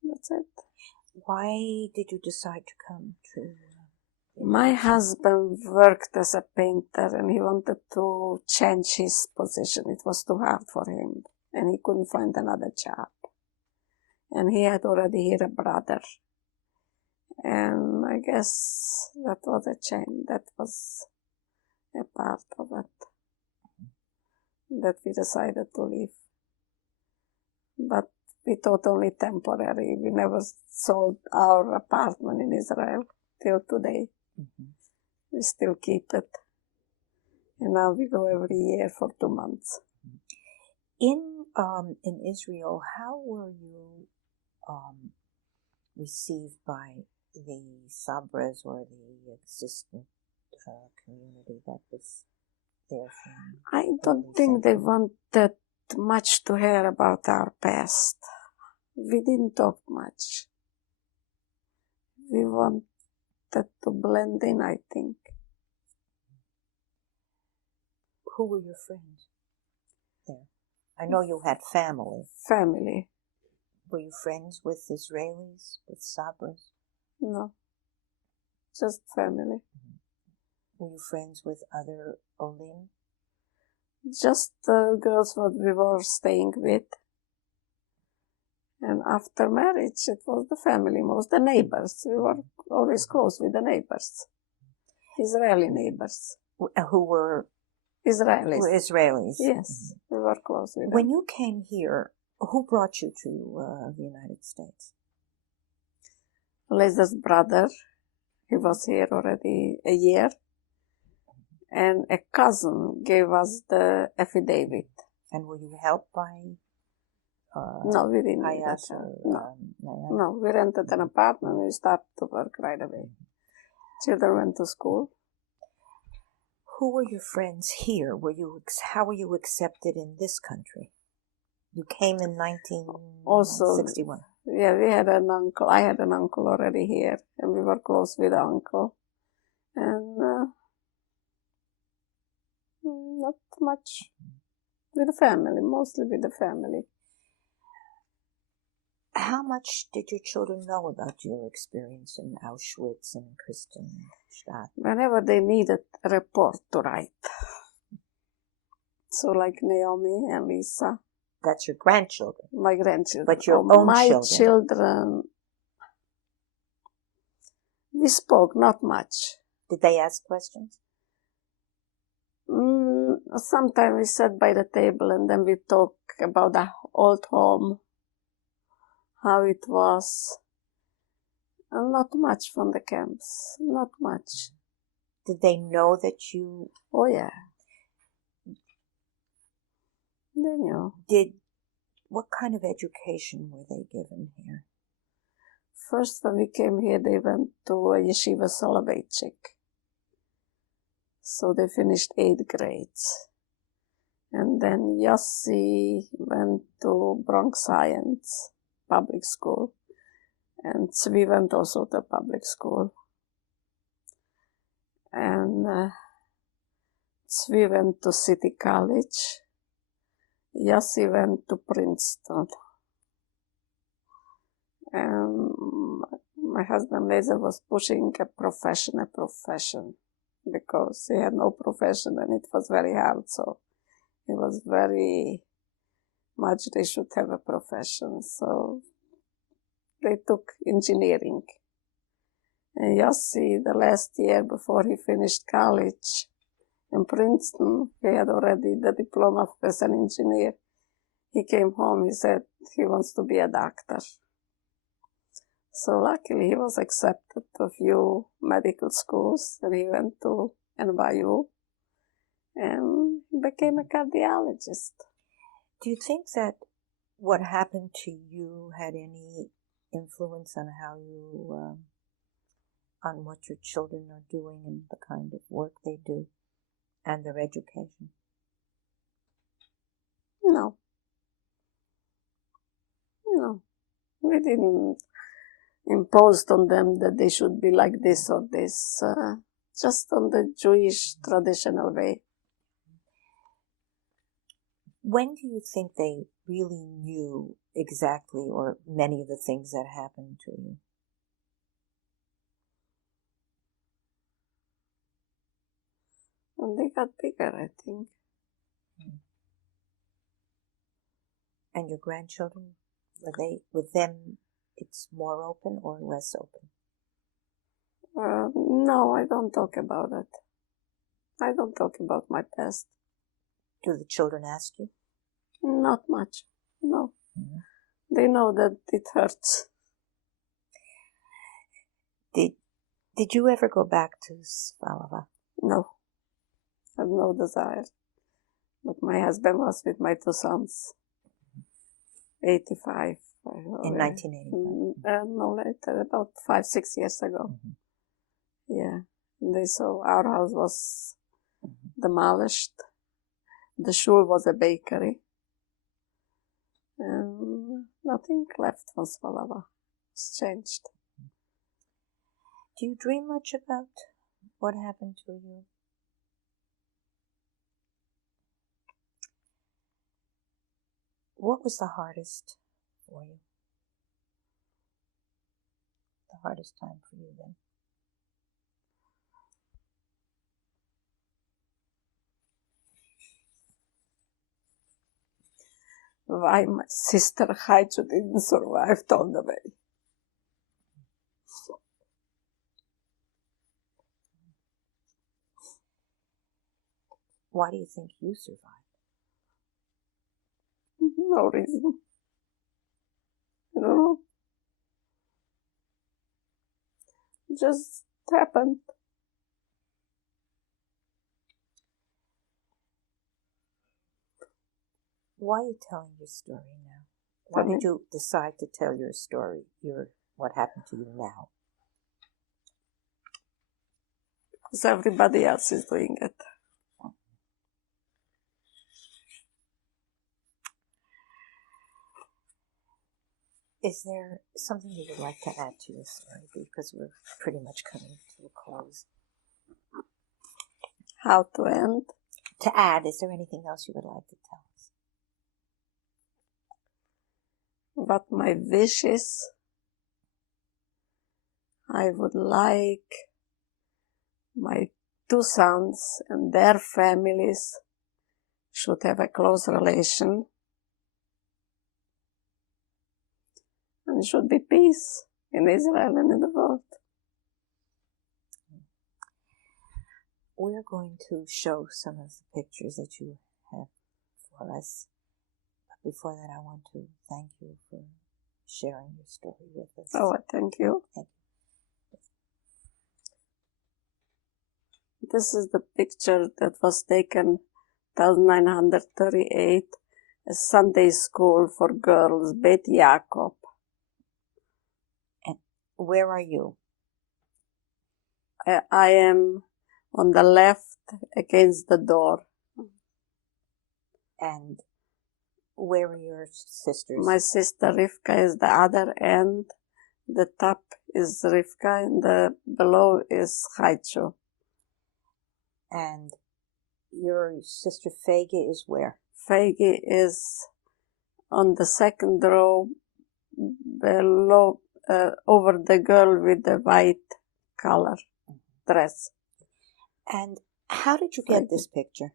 that's it. Why did you decide to come to... My husband worked as a painter and he wanted to change his position. It was too hard for him and he couldn't find another job. And he had already here a brother. And I guess that was a change. That was a part of it. That we decided to leave. But we thought only temporary. We never sold our apartment in Israel till today. We still keep it. And now we go every year for 2 months. In Israel, how were you received by the Sabras or the existing community that was there from I don't think they wanted much to hear about our past. We didn't talk much. We wanted to blend in, I think. Who were your friends there? I know you had family. Family. Were you friends with Israelis, with Sabras? No. Just family. Were you friends with other Olim? Just the girls that we were staying with. And after marriage, it was the family, most the neighbors. We were always close with the neighbors. Israeli neighbors. Who were Israelis. Were Israelis. Yes, we were close with them. When you came here, who brought you to the United States? Liza's brother. He was here already a year. And a cousin gave us the affidavit. And were you helped by No, we didn't. Hayat or Nayan? No, we rented an apartment. We started to work right away. Children went to school. Who were your friends here? How were you accepted in this country? You came in 1961. Yeah, we had an uncle. I had an uncle already here, and we were close with the uncle. And not much with the family, mostly with the family. How much did your children know about your experience in Auschwitz and Christianstadt? Whenever they needed a report to write. So like Naomi and Lisa. That's your grandchildren. My grandchildren. But your own my children, we spoke not much. Did they ask questions? Sometimes we sat by the table and then we talk about the old home, how it was. And not much from the camps. Not much. Did they know that you... Oh, yeah. They knew. What kind of education were they given here? First, when we came here, they went to a yeshiva Soloveitchik. So they finished 8th grades. And then Yossi went to Bronx Science public school. And Tzvi went also to public school. And Tzvi went to City College. Yossi went to Princeton. And my husband later was pushing a profession, because he had no profession and it was very hard. So it was very much they should have a profession. So they took engineering. And Yossi, the last year before he finished college in Princeton, he had already the diploma as an engineer. He came home, he said he wants to be a doctor. So luckily he was accepted to a few medical schools and he went to NYU and became a cardiologist. Do you think that what happened to you had any influence on how you, on what your children are doing and the kind of work they do and their education? No. We didn't impose on them that they should be like this or this, just on the Jewish traditional way. When do you think they really knew exactly or many of the things that happened to you? And they got bigger, I think. And your grandchildren, with them, it's more open or less open? No, I don't talk about it. I don't talk about my past. Do the children ask you? Not much, no. Mm-hmm. They know that it hurts. Did you ever go back to Svalava? No, I have no desire. But my husband was with my two sons. 85. In 1985? No, later, about 5-6 years ago. Mm-hmm. Yeah. And they saw our house was demolished. The shul was a bakery. And nothing left from Svalava. It's changed. Do you dream much about what happened to you? What was the hardest for you? The hardest time for you then? Why my sister Haichu didn't survive all the way. Why do you think you survived? No reason. You know? It just happened. Why are you telling your story now? Why did you decide to tell your story, what happened to you now? Because everybody else is doing it. Is there something you would like to add to your story? Because we're pretty much coming to a close. How to end? To add, is there anything else you would like to tell us? What my wish is? I would like my 2 sons and their families should have a close relation. And it should be peace in Israel and in the world. We're going to show some of the pictures that you have for us. But before that, I want to thank you for sharing your story with us. Oh, thank you. Thank you. This is the picture that was taken 1938 at Sunday school for girls, Bet Yaakov. And where are you? I am on the left against the door. And where are your sisters? My sister Rivka is the other end. The top is Rivka and the below is Haichu. And your sister Fege is where? Fege is on the second row below, over the girl with the white color dress. And how did you get this picture?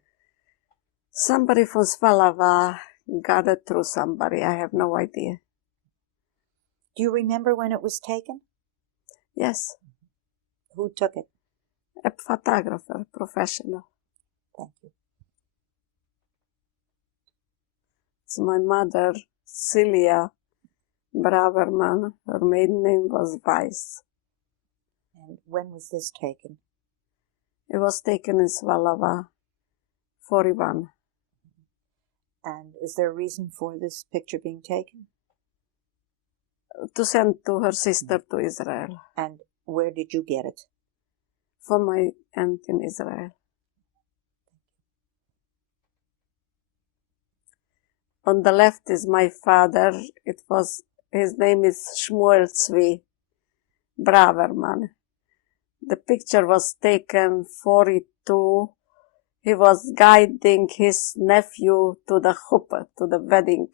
Somebody from Svalava got it through somebody. I have no idea. Do you remember when it was taken? Yes. Who took it? A photographer, professional. Thank you. It's my mother, Celia Braverman. Her maiden name was Weiss. And when was this taken? It was taken in Svalava, 41. And is there a reason for this picture being taken? To send to her sister to Israel. And where did you get it? From my aunt in Israel. On the left is my father. His name is Shmuel Tzvi Braverman. The picture was taken 42. He was guiding his nephew to the chuppah, to the wedding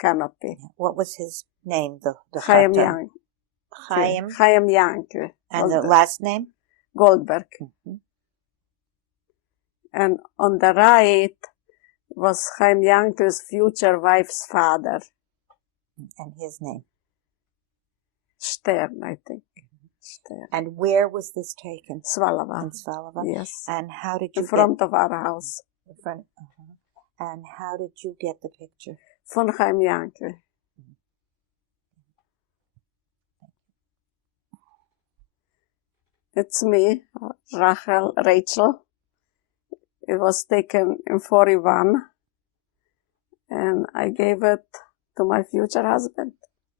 canopy. What was his name? The Chaim Chatan? Yank. Chaim Yank. And the last name? Goldberg. Mm-hmm. And on the right was Chaim Yankel's future wife's father. And his name? Stern, I think. Stern. And where was this taken? Svalava. In Svalava? Yes. And how did you in front of our house. In front. And how did you get the picture? Von Chaim Yankel. It's me, Rachel. It was taken in 41. And I gave it to my future husband.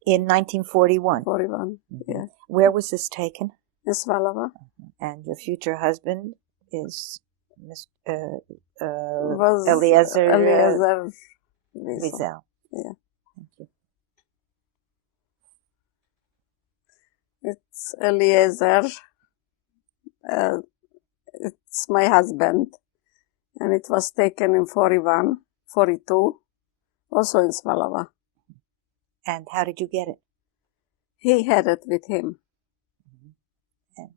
In 1941? 41, yeah. Where was this taken? In Svalava. And your future husband is? Was Eliezer Wiesel. Wiesel. Yeah. Thank you. It's Eliezer. It's my husband. And it was taken in 41, 42, also in Svalava. And how did you get it? He had it with him. And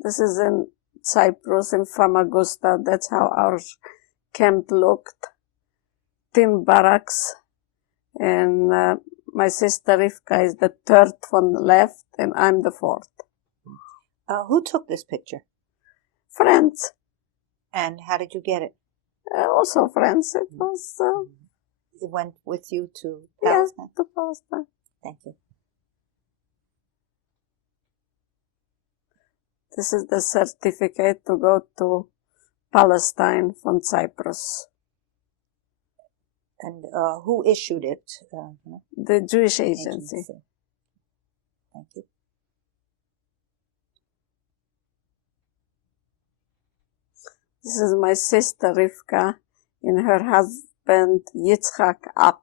this is in Cyprus, in Famagusta. That's how our camp looked. Tin barracks. And my sister Rivka is the third from the left, and I'm the fourth. Who took this picture? Friends. And how did you get it? Also friends. It was... It went with you to yes, Palestine? to Palestine. Thank you. This is the certificate to go to Palestine from Cyprus. And who issued it? The Jewish agency. Thank you. This is my sister Rivka and her husband Yitzhak Abt.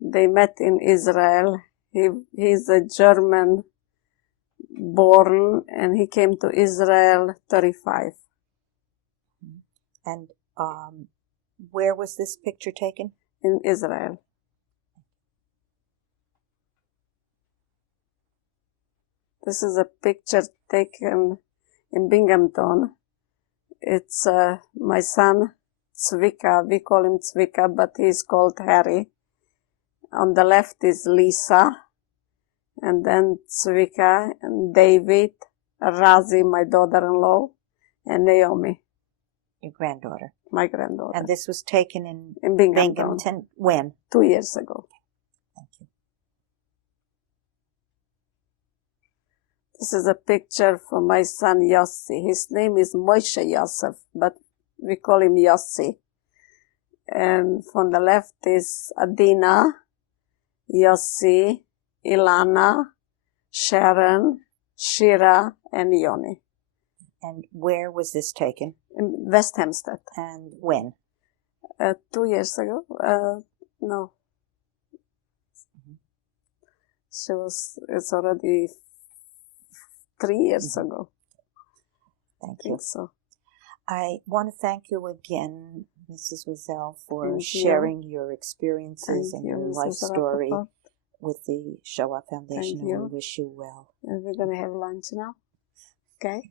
They met in Israel. He's a German born and he came to Israel 35. And where was this picture taken? In Israel. This is a picture taken in Binghamton. It's my son, Zvika. We call him Zvika, but he's called Harry. On the left is Lisa, and then Zvika, and David, Razi, my daughter-in-law, and Naomi. Your granddaughter. My granddaughter. And this was taken in Binghamton. When? 2 years ago. Thank you. This is a picture for my son Yossi. His name is Moshe Yosef, but we call him Yossi. And from the left is Adina, Yossi, Ilana, Sharon, Shira, and Yoni. And where was this taken? In West Hempstead. And when? 2 years ago. No. It's already 3 years ago. Thank you. So. I want to thank you again, Mrs. Wiesel, for Thank sharing your experiences and your life Mrs. story Rappaport. with the Shoah Foundation. Thank you. And we wish you well. And we're going to have lunch now. Okay?